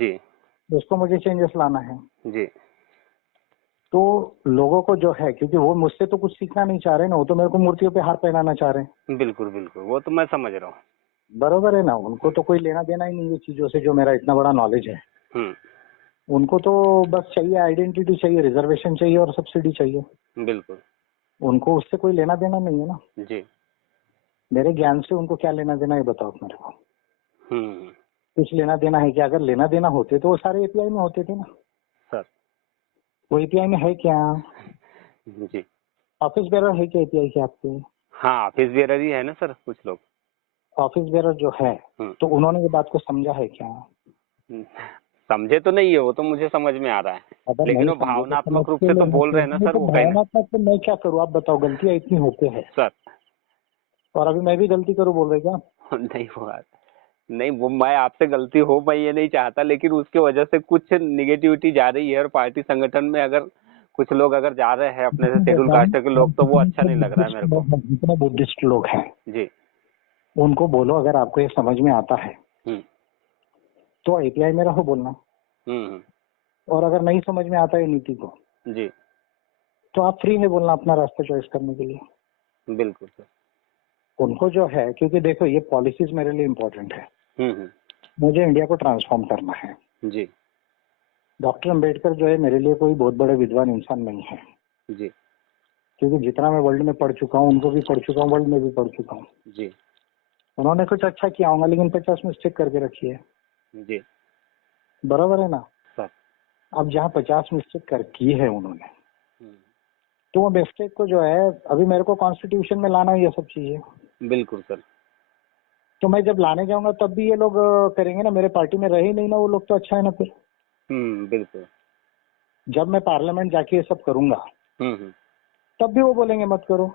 जी उसको मुझे चेंजेस लाना है। जी तो लोगों को जो है, क्योंकि वो मुझसे तो कुछ सीखना नहीं चाह रहे ना, वो तो मेरे को मूर्तियों पे हार पहनाना चाह रहे हैं। बिल्कुल बिल्कुल, वो तो मैं समझ रहा हूँ। बरोबर है ना, उनको तो कोई लेना देना ही नहीं है चीजों से, जो मेरा इतना बड़ा नॉलेज है। हम्म, उनको तो बस चाहिए आइडेंटिटी, चाहिए रिजर्वेशन, चाहिए और सब्सिडी चाहिए। बिल्कुल। उनको उससे कोई लेना देना नहीं है ना। जी। मेरे ज्ञान से उनको क्या लेना देना है, बताओ मेरे को। हम्म। कुछ लेना देना है क्या? अगर लेना देना होते तो वो सारे एपीआई में होते थे ना। सर। वो एपीआई में है क्या? जी। ऑफिस बेरर है क्या एपीआई के आपके? हाँ, ऑफिस बेरर ही है ना सर कुछ लोग। ऑफिस बेरर जो है, हम्म, तो उन्होंने ये बात को समझा है क्या? हम्म, समझे तो नहीं है, वो तो मुझे समझ में आ रहा है, अगर लेकिन नहीं वो समझे तो भावनात्मक रूप समझते से तो लेना बोल रहे हैं ना चाहिए। सर, तो वो कहीं ना। भावनात्मक तो मैं क्या करूँ, आप बताओ, गलतियां इतनी होते हैं। सर। और अभी मैं भी गलती करूँ बोल रहे क्या? नहीं हुआ। नहीं, वो मैं आपसे गलती हो, मैं ये नहीं चाहता, लेकिन उसके वजह से कुछ निगेटिविटी जा रही है, और पार्टी संगठन में अगर कुछ लोग अगर जा रहे हैं अपने से शेड्यूल कास्ट के लोग, तो वो अच्छा नहीं लग रहा है मेरे को। जितने बुद्धिस्ट लोग हैं जी। उनको बोलो, अगर आपको ये समझ में आता है हम्म तो एपीआई में रहो बोलना। हम्म। और अगर नहीं समझ में आता है नीति को, जी तो आप फ्री है बोलना अपना रास्ता चॉइस करने के लिए। बिल्कुल सर। उनको जो है, क्योंकि देखो ये पॉलिसीज मेरे लिए इम्पोर्टेंट है। हम्म। मुझे इंडिया को ट्रांसफॉर्म करना है। जी डॉक्टर अंबेडकर जो है मेरे लिए कोई बहुत बड़े विद्वान इंसान नहीं है, जी क्योंकि जितना मैं वर्ल्ड में पढ़ चुका हूँ, उनको भी पढ़ चुका हूँ, वर्ल्ड में भी पढ़ चुका हूँ। जी उन्होंने कुछ अच्छा किया होगा, लेकिन 50 मिस्टेक करके रखी है। जी बराबर है ना? सर। अब जहाँ 50 मिस्टेक कर की है उन्होंने, हम्म, तो वो मिस्टेक को जो है, अभी मेरे को कॉन्स्टिट्यूशन में लाना है ये सब चीजें। बिल्कुल सर। तो मैं जब लाने जाऊंगा तब भी ये लोग करेंगे ना। मेरे पार्टी में रहे ही नहीं ना वो लोग, तो अच्छा है ना फिर। बिल्कुल। जब मैं पार्लियामेंट जाके ये सब करूंगा हम्म। तब भी वो बोलेंगे मत करो।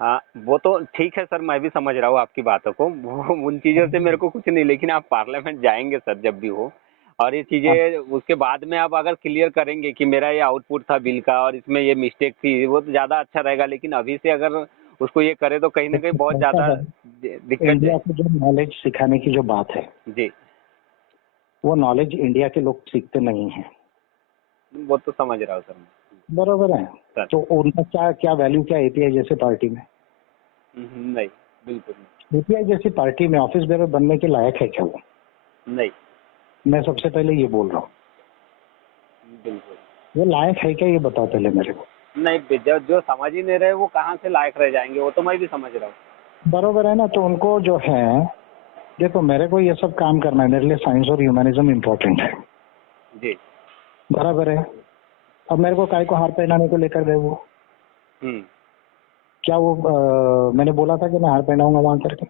हाँ, वो तो ठीक है सर, मैं भी समझ रहा हूँ आपकी बातों को, वो उन चीजों से मेरे को कुछ नहीं, लेकिन आप पार्लियामेंट जाएंगे सर जब भी हो, और ये हाँ, चीजें उसके बाद में आप अगर क्लियर करेंगे कि मेरा ये आउटपुट था बिल का और इसमें ये मिस्टेक थी, वो तो ज्यादा अच्छा रहेगा। लेकिन अभी से अगर उसको ये करे तो कहीं ना कहीं बहुत ऐसा ज्यादा है, दिक्कत इंडिया जाए। को जो नॉलेज सिखाने की जो बात है, जी, वो नॉलेज इंडिया के लोग सीखते नहीं है। वो तो समझ रहा हूँ सर मैं। बराबर है। सर। तो उनका क्या क्या वैल्यू, क्या एपीआई जैसे पार्टी में? नहीं, बिल्कुल एपीआई जैसी पार्टी में ऑफिस बेरर बनने के लायक है क्या वो? नहीं। मैं सबसे पहले ये बोल रहा हूँ, बिल्कुल वो लायक है क्या, ये बताओ पहले मेरे को। नहीं, जो समझ ही नहीं रहे वो कहाँ से लायक रह जाएंगे, वो तो मैं भी समझ रहा हूँ। बराबर है ना? तो उनको जो है, देखो मेरे को ये सब काम करना है, मेरे लिए साइंस और ह्यूमैनिज्म इम्पोर्टेंट है। जी। बराबर है। अब मेरे को काय को हार पहनाने को लेकर गए वो? हम्म। क्या वो मैंने बोला था कि मैं हार पहनाऊंगा वहां करके?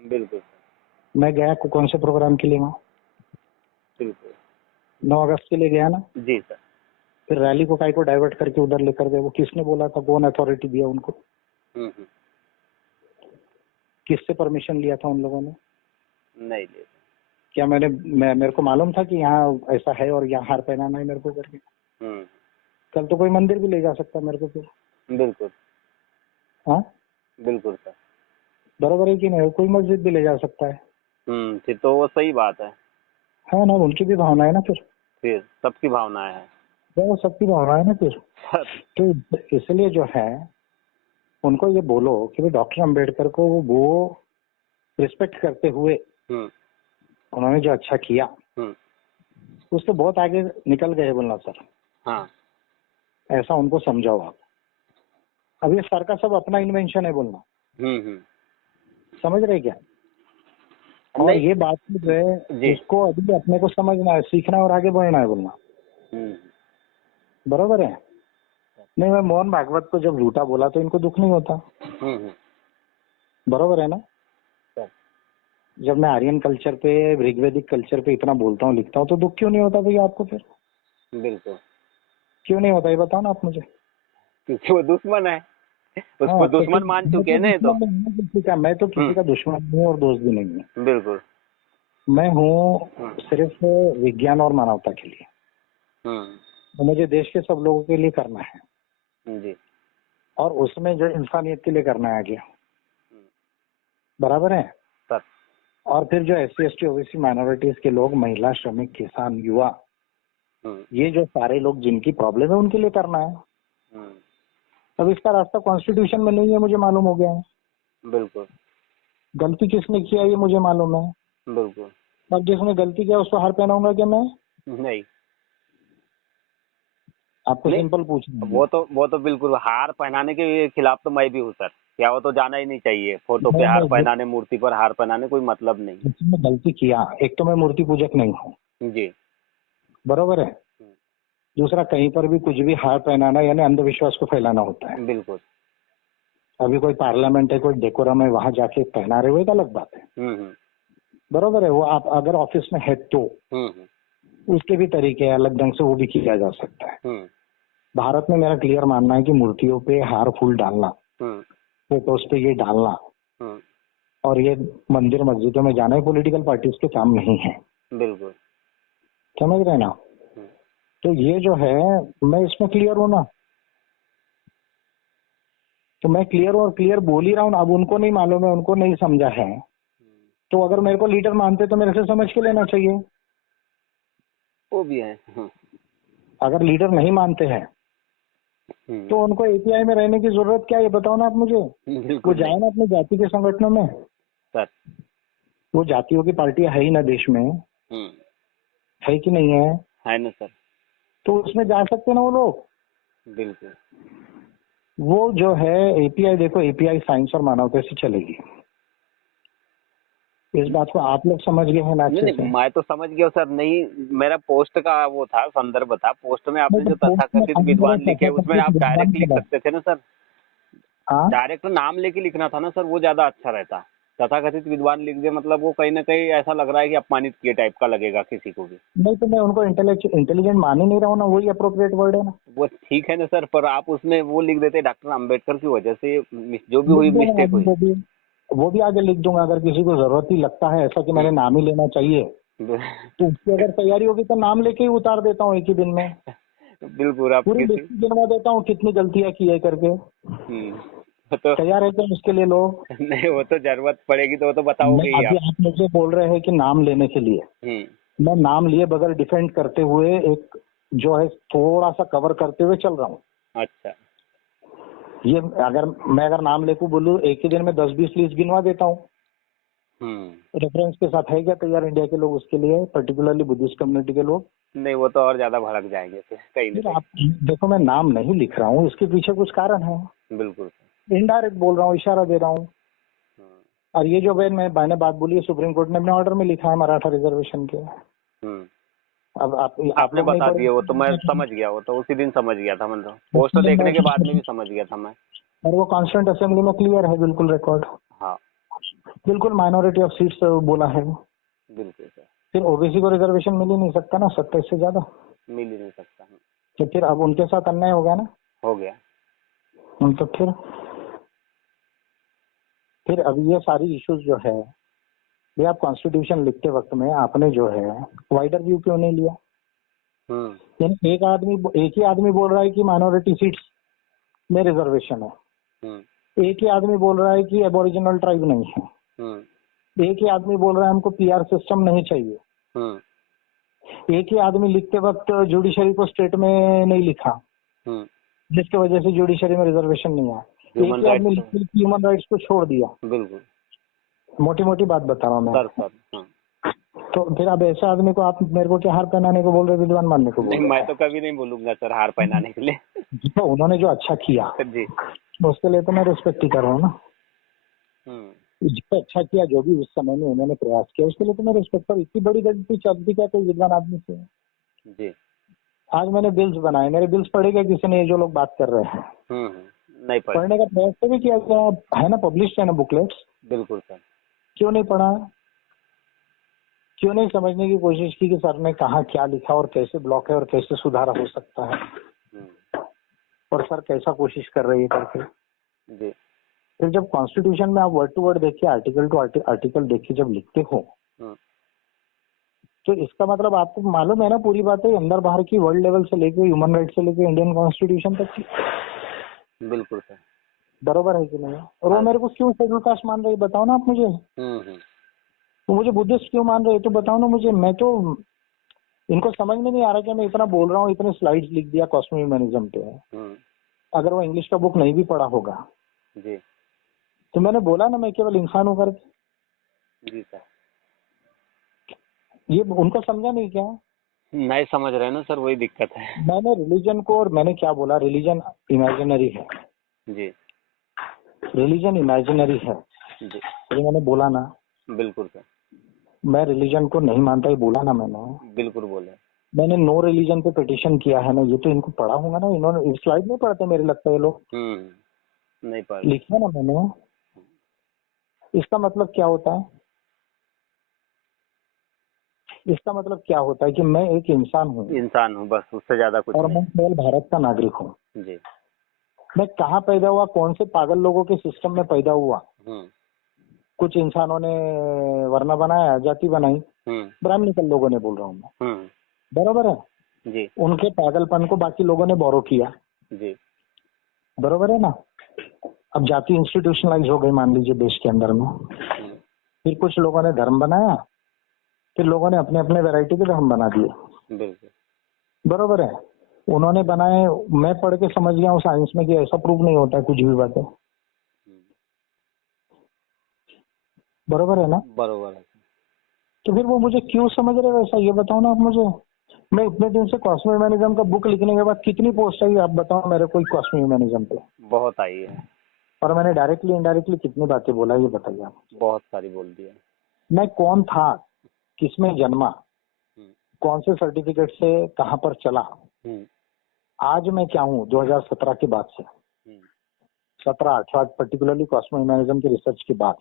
बिल्कुल मैं गया कौन से प्रोग्राम के लिए वहाँ? बिल्कुल। 9 अगस्त के लिए गया ना। जी सर। फिर रैली को काय को डाइवर्ट करके उधर लेकर गए? वो किसने बोला था? कौन अथॉरिटी दिया उनको? हम्म। किससे परमिशन लिया था उन लोगों ने? नहीं ले। क्या मेरे को मालूम था कि यहाँ ऐसा है और यहाँ हार पहनाना है मेरे को करके? हम्म। कल तो कोई मंदिर भी ले जा सकता है मेरे को फिर। बिल्कुल हाँ, बिल्कुल सर। बराबर है कि नहीं? कोई मस्जिद भी ले जा सकता है। फिर तो वो सही बात है ना? उनकी भी भावना है ना फिर। फिर सबकी भावनाएं हैं। वो सबकी भावना है ना फिर। सर। तो इसलिए जो है, उनको ये बोलो कि भाई डॉक्टर अंबेडकर को वो रिस्पेक्ट करते हुए हम्म उन्होंने जो अच्छा किया, हम्म। उससे बहुत आगे निकल गए बोलना सर। हाँ। ऐसा उनको समझाओ आप। अब ये सर का सब अपना इन्वेंशन है बोलना, हम्म। समझ रहे क्या? और नहीं। ये बात जो है, जी। उसको अभी अपने को समझना है, सीखना है और आगे बढ़ना है बोलना। हम्म बरोबर है। नहीं, मैं मोहन भागवत को जब झूठा बोला तो इनको दुख नहीं होता। हम्म। बरोबर है ना? सर। जब मैं आर्यन कल्चर पे, ऋग्वेदिक कल्चर पे इतना बोलता हूँ, लिखता हूँ, तो दुख क्यों नहीं होता भैया आपको फिर? बिल्कुल, क्यों नहीं होता ये बताओ ना आप मुझे। क्योंकि वो दुश्मन है, उसको हाँ, तो फिर दुश्मन मान मैं चुके तो हैं ना, तो। दुश्मन नहीं हूँ किसी का, मैं तो किसी का दुश्मन नहीं हूँ और दोस्त भी नहीं हूँ। बिल्कुल। मैं हूँ हम्म सिर्फ विज्ञान और मानवता के लिए। हम्म। तो मुझे देश के सब लोगों के लिए करना है, जी। और उसमें जो इंसानियत के लिए करना है आगे। बराबर है। सर। और फिर जो SC ST OBC माइनॉरिटीज के लोग, महिला, श्रमिक, किसान, युवा, ये जो सारे लोग जिनकी प्रॉब्लम है उनके लिए करना है। अब इसका रास्ता कॉन्स्टिट्यूशन में नहीं है, मुझे मालूम हो गया है। बिल्कुल गलती किसने किया ये मुझे मालूम है। बिल्कुल। अब जिसने गलती किया उसको हार पहनाऊंगा क्या मैं? नहीं आपको नहीं, सिंपल पूछना है। वो तो बिल्कुल हार पहनाने के खिलाफ तो मैं भी हूँ सर। क्या वो तो जाना ही नहीं चाहिए, फोटो पे नहीं हार नहीं, पहनाने, मूर्ति पर हार पहनाने कोई मतलब नहीं। जिसने गलती किया, एक तो मैं मूर्ति पूजक नहीं हूँ, जी बरोबर है। दूसरा, कहीं पर भी कुछ भी हार पहनाना यानी अंधविश्वास को फैलाना होता है। बिल्कुल। अभी कोई पार्लियामेंट है, कोई डेकोरम है, वहां जाके पहना रहे हो एक अलग बात है, बरोबर है। वो आप अगर ऑफिस में है तो उसके भी तरीके हैं, अलग ढंग से वो भी किया जा सकता है। भारत में मेरा क्लियर मानना है कि मूर्तियों पे हार फूल डालना, फोटोज पे ये डालना और ये मंदिर मस्जिदों में जाना, पॉलिटिकल पार्टीज के काम नहीं है। बिल्कुल समझ रहे हैं ना? तो ये जो है, मैं इसमें क्लियर हूँ ना, तो मैं क्लियर बोल ही रहा हूँ। अब उनको नहीं मालूम है, उनको नहीं समझा है, तो अगर मेरे को लीडर मानते तो मेरे से समझ के लेना चाहिए। वो भी है। अगर लीडर नहीं मानते हैं तो उनको API में रहने की जरूरत क्या है, ये बताओ ना आप मुझे। वो जाए ना अपनी जाति के संगठनों में सर। वो जातियों की पार्टी है ही ना देश में, है कि नहीं है ना सर। तो उसमें जा सकते ना वो लोग। बिल्कुल। वो जो है API, देखो API साइंस और मानवता से चलेगी, इस बात को आप लोग समझ गए हैं ना अच्छे से? मैं तो समझ गया सर। नहीं, मेरा पोस्ट का वो था, संदर्भ था। पोस्ट में आपने तो जो पोस्ट में तथाकथित हम विद्वान लिखे, उसमें तथाकथित आप विद्वान डायरेक्ट लिख सकते थे ना सर। हाँ, डायरेक्ट नाम लेके लिखना था ना सर, वो ज्यादा अच्छा रहता। तथाकथित विद्वान लिख दे मतलब वो कहीं ना कहीं ऐसा लग रहा है कि अपमानित किए टाइप का लगेगा किसी को भी। नहीं तो मैं उनको इंटेलिजेंट मान ही नहीं रहा हूँ ना, वही अप्रोप्रिएट वर्ड है ना। वो ठीक है ना सर, पर आप उसमें वो लिख देते डॉक्टर अंबेडकर की वजह से जो भी लिख हुई दूंगा मिस्टेक आगे, हुई। वो भी आगे लिख दूंगा। अगर किसी को जरूरत ही लगता है ऐसा कि मैंने नाम ही लेना चाहिए, तो उसकी अगर तैयारी होगी तो नाम लेके ही उतार देता हूँ एक ही दिन में। बिल्कुल। आप पूरी किसी लिस्ट गिनवा देता हूँ कितनी गलतियां की है करके। तो तैयार है क्या उसके लिए लोग? नहीं, वो तो जरूरत पड़ेगी तो वो तो मैं बताओगे ही अभी आप। आप मुझे बोल रहे हैं कि नाम लेने के लिए, मैं नाम लिए बगैर डिफेंड करते हुए एक जो है थोड़ा सा कवर करते हुए चल रहा हूँ। अच्छा। ये अगर नाम लेके बोलूँ एक ही दिन में 10-20 लिस्ट गिनवा देता हूँ। रेफरेंस के साथ है क्या तैयार इंडिया के लोग उसके लिए, पर्टिकुलरली बुद्धिस्ट कम्युनिटी के लोग? नहीं, वो तो और ज्यादा भड़क जाएंगे फिर कहीं ना फिर आप कहीं। देखो, मैं नाम नहीं लिख रहा हूँ, इसके पीछे कुछ कारण है। बिल्कुल। इनडायरेक्ट बोल रहा हूँ, इशारा दे रहा हूँ। और ये जो मैंने बात बोली है, सुप्रीम कोर्ट ने अपने ऑर्डर में लिखा है मराठा रिजर्वेशन के। अब आप आपने लोग नहीं बता पढ़े दिए, वो तो मैं समझ गया। वो तो उसी दिन समझ गया था, मतलब पोस्टर देखने के बाद में भी समझ गया था मैं। और वो कॉन्स्टिट्यूंट असेंबली में क्लियर है बिल्कुल रिकॉर्ड। हाँ बिल्कुल माइनॉरिटी ऑफ सीट्स बोला है। बिल्कुल सर। फिर OBC को रिजर्वेशन मिल ही नहीं सकता ना 27 से ज्यादा, मिल ही नहीं सकता। तो फिर अब उनके साथ अन्याय हो गया ना। हो गया। तो फिर अब ये सारी इश्यूज जो है, ये आप कॉन्स्टिट्यूशन लिखते वक्त में आपने जो है वाइडर व्यू क्यों नहीं लिया? यानी एक ही आदमी बोल रहा है कि माइनॉरिटी सीट्स में रिजर्वेशन है, एक ही आदमी बोल रहा है कि एबोरिजिनल ट्राइब नहीं है, एक ही आदमी बोल रहा है हमको PR सिस्टम नहीं चाहिए, एक ही आदमी लिखते वक्त जुडिशरी को स्टेट में नहीं लिखा जिसकी वजह से जुडिशरी में रिजर्वेशन नहीं आया, एक ही आदमी लिखते ह्यूमन राइट्स को छोड़ दिया। बिल्कुल। मोटी मोटी बात बता रहा हूँ मैं सर। तो फिर अब ऐसे आदमी को आप मेरे को क्या हार पहनाने को बोल रहे, विद्वान मानने को बोल नहीं, रहे? मैं तो कभी नहीं बोलूंगा सर हार पहनाने के लिए। तो उन्होंने जो अच्छा किया जी। उसके लिए तो मैं रिस्पेक्ट ही कर रहा हूँ ना। जो अच्छा किया, जो भी उस समय में उन्होंने प्रयास किया, उसके लिए तो मैं रिस्पेक्ट कर। इतनी बड़ी गलती चलती क्या कोई विद्वान आदमी से? जी। आज मैंने बिल्स बनाए, मेरे बिल्स पढ़े क्या किसी ने? ये जो लोग बात कर रहे हैं नहीं पढ़ने का प्रयास तो भी किया गया है ना, पब्लिश है ना बुकलेट्स। बिल्कुल सर। क्यों नहीं पढ़ा? क्यों नहीं समझने की कोशिश की कि सर ने कहा क्या लिखा और कैसे ब्लॉक है और कैसे सुधार हो सकता है, और सर कैसा कोशिश कर रही है करके। जी। फिर जब कॉन्स्टिट्यूशन में आप वर्ड टू वर्ड देखिए, आर्टिकल टू आर्टिकल देखिए, जब लिखते हो तो इसका मतलब आपको मालूम है ना पूरी बातें अंदर बाहर की, वर्ल्ड लेवल से लेके, ह्यूमन राइट से लेके, इंडियन कॉन्स्टिट्यूशन तक की। बिल्कुल सर। बरोबर है कि नहीं? और वो मेरे को क्यों शेड्यूल कास्ट मान रही, बताओ ना आप मुझे। तो मुझे बुद्धिस्ट क्यों मान रहे हो तो बताओ ना मुझे। मैं तो इनको समझ में नहीं आ रहा कि मैं इतना बोल रहा हूँ, इतने स्लाइड्स लिख दिया कॉस्मिक ह्यूमनिज्म पे। अगर वो इंग्लिश का बुक नहीं भी पढ़ा होगा जी तो मैंने बोला ना मैं केवल इंसान हूँ करके। जी सर, ये उनको समझा नहीं क्या? नहीं समझ रहे ना सर, वही दिक्कत है। मैंने रिलीजन को, और मैंने क्या बोला, रिलीजन इमेजिनरी है। जी रिलीजन इमेजिनरी है, जी ये मैंने बोला ना। बिल्कुल सर, मैं रिलीजन को नहीं मानता, ये बोला ना मैंने। बिल्कुल बोले। मैंने नो रिलीजन पे पिटिशन किया है ना, ये तो इनको पढ़ा होगा ना। इन्होंने स्लाइड नहीं पढ़ते मेरे, लगता है ये लोग। नहीं पढ़ लिखा ना मैंने। इसका मतलब क्या होता है? इसका मतलब क्या होता है कि मैं एक इंसान हूँ, बस, उससे ज्यादा कुछ और नहीं। मैं केवल भारत का नागरिक हूँ। जी मैं कहाँ पैदा हुआ, कौन से पागल लोगों के सिस्टम में पैदा हुआ? कुछ इंसानों ने वर्ण बनाया, जाति बनाई, ब्राह्मणिकल लोगों ने, बोल रहा हूँ मैं, बरोबर है। जी उनके पागलपन को बाकी लोगों ने बोरो किया, जी बरोबर है ना। अब जाति इंस्टीट्यूशनलाइज हो गई, मान लीजिए देश के अंदर में। फिर कुछ लोगों ने धर्म बनाया, फिर लोगों ने अपने अपने वैरायटी के धर्म बना दिए, बिल्कुल। बरोबर है। उन्होंने बनाए, मैं पढ़ के समझ गया हूँ साइंस में कि ऐसा प्रूव नहीं होता है कुछ भी बातें, बरोबर है ना। बरोबर है। तो फिर वो मुझे क्यों समझ रहे वैसा, ये बताओ ना आप मुझे। मैं इतने दिन से कॉस्मिक ह्यूमनिज्म का बुक लिखने के बाद कितनी पोस्ट आई आप बताओ मेरे, कोई कॉस्मिक ह्यूमनिज्म पे? बहुत आई है। और मैंने डायरेक्टली इनडायरेक्टली कितनी बातें बोला, ये बताइए आप। बहुत सारी बोल दिया। मैं कौन था, किसमें जन्मा, कौन से सर्टिफिकेट से कहां पर चला, आज मैं क्या हूँ 2017 के बाद से, 17-18 पर्टिकुलरली कॉस्मिक ह्यूमनिज्म की रिसर्च के बाद,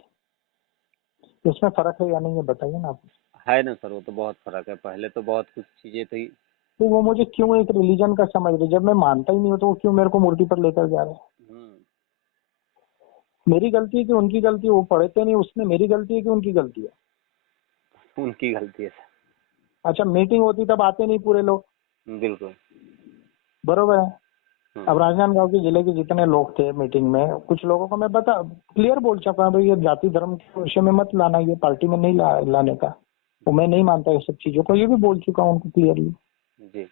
इसमें फर्क है या नहीं, ये बताइए ना आप। है ना सर, वो तो बहुत फर्क है। पहले तो बहुत कुछ चीजें थी। तो वो मुझे क्यों एक रिलीजन का समझ रहे, जब मैं मानता ही नहीं हूँ तो वो क्यों मेरे को मूर्ति पर लेकर जा रहे हैं? मेरी गलती है कि उनकी गलती है? वो पढ़ते नहीं, उसमें मेरी गलती है कि उनकी गलती है? उनकी गलती है सर। अच्छा, मीटिंग होती तब आते नहीं पूरे लोग, बिल्कुल। बरोबर है। अब राजनांदगांव के जिले के जितने लोग थे मीटिंग में, कुछ लोगों को मैं बता क्लियर बोल चुका हूं, भाई ये जाति धर्म के विषय में मत लाना, ये पार्टी में नहीं लाने का, वो मैं नहीं मानता ये सब चीजों को, ये भी बोल चुका हूँ उनको क्लियरली, जी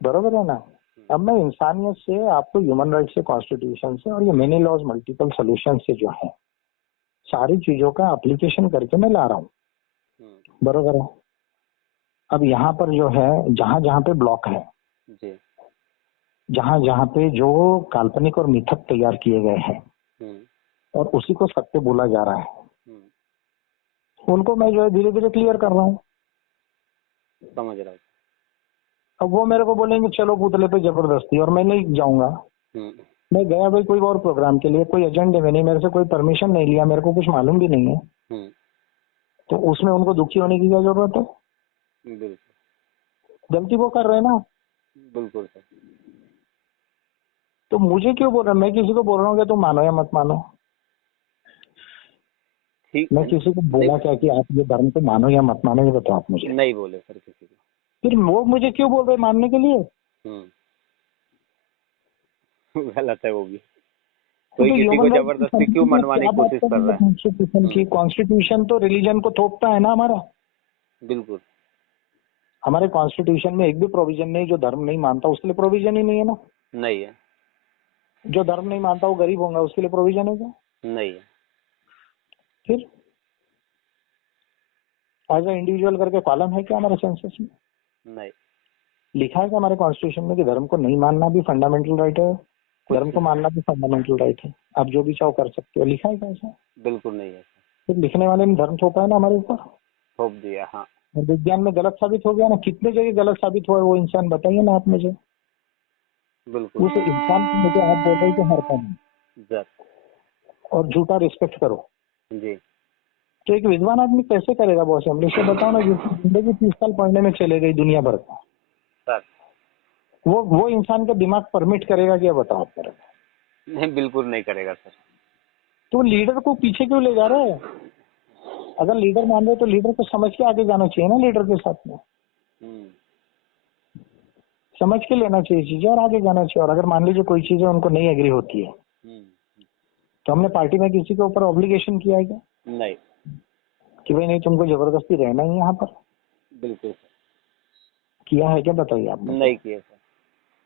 बरोबर है ना। अब मैं इंसानियत से, आपको ह्यूमन राइट से, कॉन्स्टिट्यूशन से, और ये मेनी लॉज मल्टीपल सोल्यूशन से जो है सारी चीजों का एप्लीकेशन करके मैं ला रहा हूँ, बरोबर है। अब यहाँ पर जो है, जहां जहां पे ब्लॉक है, जहां जहां पे जो काल्पनिक और मिथक तैयार किए गए हैं और उसी को सत्य बोला जा रहा है, उनको मैं जो है धीरे धीरे क्लियर कर रहा हूँ। समझ रहा हूँ। अब वो मेरे को बोलेंगे चलो पुतले पे जबरदस्ती, और मैं नहीं जाऊंगा। मैं गया भाई कोई और प्रोग्राम के लिए, कोई एजेंडे में नहीं, मेरे से कोई परमिशन नहीं लिया, मेरे को कुछ मालूम भी नहीं है, तो उसमें उनको दुखी होने की क्या जरूरत है? बिल्कुल। गलती वो कर रहे हैं ना। बिल्कुल सर। तो मुझे क्यों बोल रहा है? मैं किसी को बोल रहा हूँ कि तुम मानो या मत मानो? ठीक। मैं किसी को बोला क्या कि आप ये धर्म को मानो या मत मानो, ये बताओ आप मुझे। नहीं बोले सर किसी को। फिर वो मुझे क्यों बोल रहे मानने के लिए? गलत है वो भी। तो कोई किसी को ह्यूमन जबरदस्ती क्यों मनवाने की कोशिश कर रहा है? कॉन्स्टिट्यूशन की, कॉन्स्टिट्यूशन तो रिलीजन को थोपता है ना हमारा। बिल्कुल। हमारे कॉन्स्टिट्यूशन में एक भी प्रोविजन नहीं जो धर्म नहीं मानता उसके लिए प्रोविजन ही नहीं है ना। नहीं है। जो धर्म नहीं मानता वो गरीब होगा, उसके लिए प्रोविजन है क्या? नहीं है। फिर एज ए इंडिविजुअल करके कॉलम है क्या हमारे सेंसस में? नहीं। लिखा है क्या हमारे कॉन्स्टिट्यूशन में कि धर्म को नहीं मानना भी फंडामेंटल राइट है, धर्म को मानना भी फंडामेंटल राइट है, आप जो भी चाहो कर सकते हो? लिखा है क्या ऐसा? बिल्कुल नहीं है। फिर लिखने वाले ने धर्म थोपा है ना हमारे ऊपर, थोप दिया। हाँ। और विज्ञान में गलत साबित हो गया ना। कितने जगह गलत साबित हुआ है वो इंसान बताइए ना आप मुझे। बिल्कुल। उस इंसान को मुझे आप बोल रहे कि हर काम और झूठा रिस्पेक्ट करो। जी। तो एक विद्वान आदमी कैसे करेगा वो असेंबली से? बताओ ना, जिसकी जिंदगी 30 साल पढ़ने में चले गई दुनिया भर का, वो इंसान का दिमाग परमिट करेगा क्या? बताओ आप मेरे को। नहीं, बिल्कुल नहीं करेगा सर। तो लीडर को पीछे क्यों ले जा रहे हैं? अगर लीडर मान रहे तो लीडर को समझ के आगे जाना चाहिए ना, लीडर के साथ में समझ के लेना चाहिए चीजें और आगे जाना चाहिए। और अगर मान लीजिए कोई चीजें उनको नहीं एग्री होती है तो हमने पार्टी में किसी के ऊपर ऑब्लिगेशन किया है क्या? नहीं। कि भाई नहीं तुमको जबरदस्ती रहना ही यहाँ पर? बिल्कुल सर। किया है क्या बताइए आप मुझे। नहीं किए सर।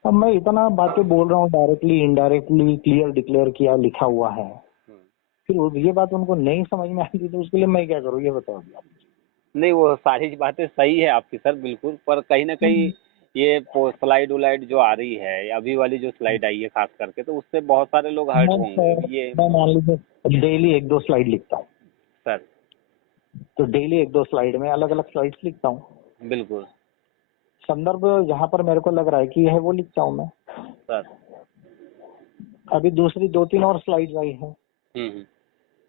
अब मैं इतना बातें बोल रहा हूँ, डायरेक्टली इनडायरेक्टली क्लियर डिक्लेयर किया, लिखा हुआ है, फिर ये बात उनको नहीं समझ में आती तो उसके लिए मैं क्या करूँ, ये बताओ अभी आप। नहीं, वो सारी बातें सही है आपकी सर, बिल्कुल, पर कहीं ना कहीं ये स्लाइड उलाइड जो आ रही है, अभी वाली जो स्लाइड आई है खास करके, तो उससे बहुत सारे लोग हर्ट होंगे ये। मैं मान लीजिए डेली 1-2 स्लाइड लिखता हूँ, सर तो डेली 1-2 स्लाइड में अलग अलग स्लाइड्स लिखता हूँ। बिल्कुल संदर्भ जहाँ पर मेरे को लग रहा है कि है वो लिखता हूँ मैं। सर। अभी दूसरी 2-3 और स्लाइड्स आई हैं, हम्म।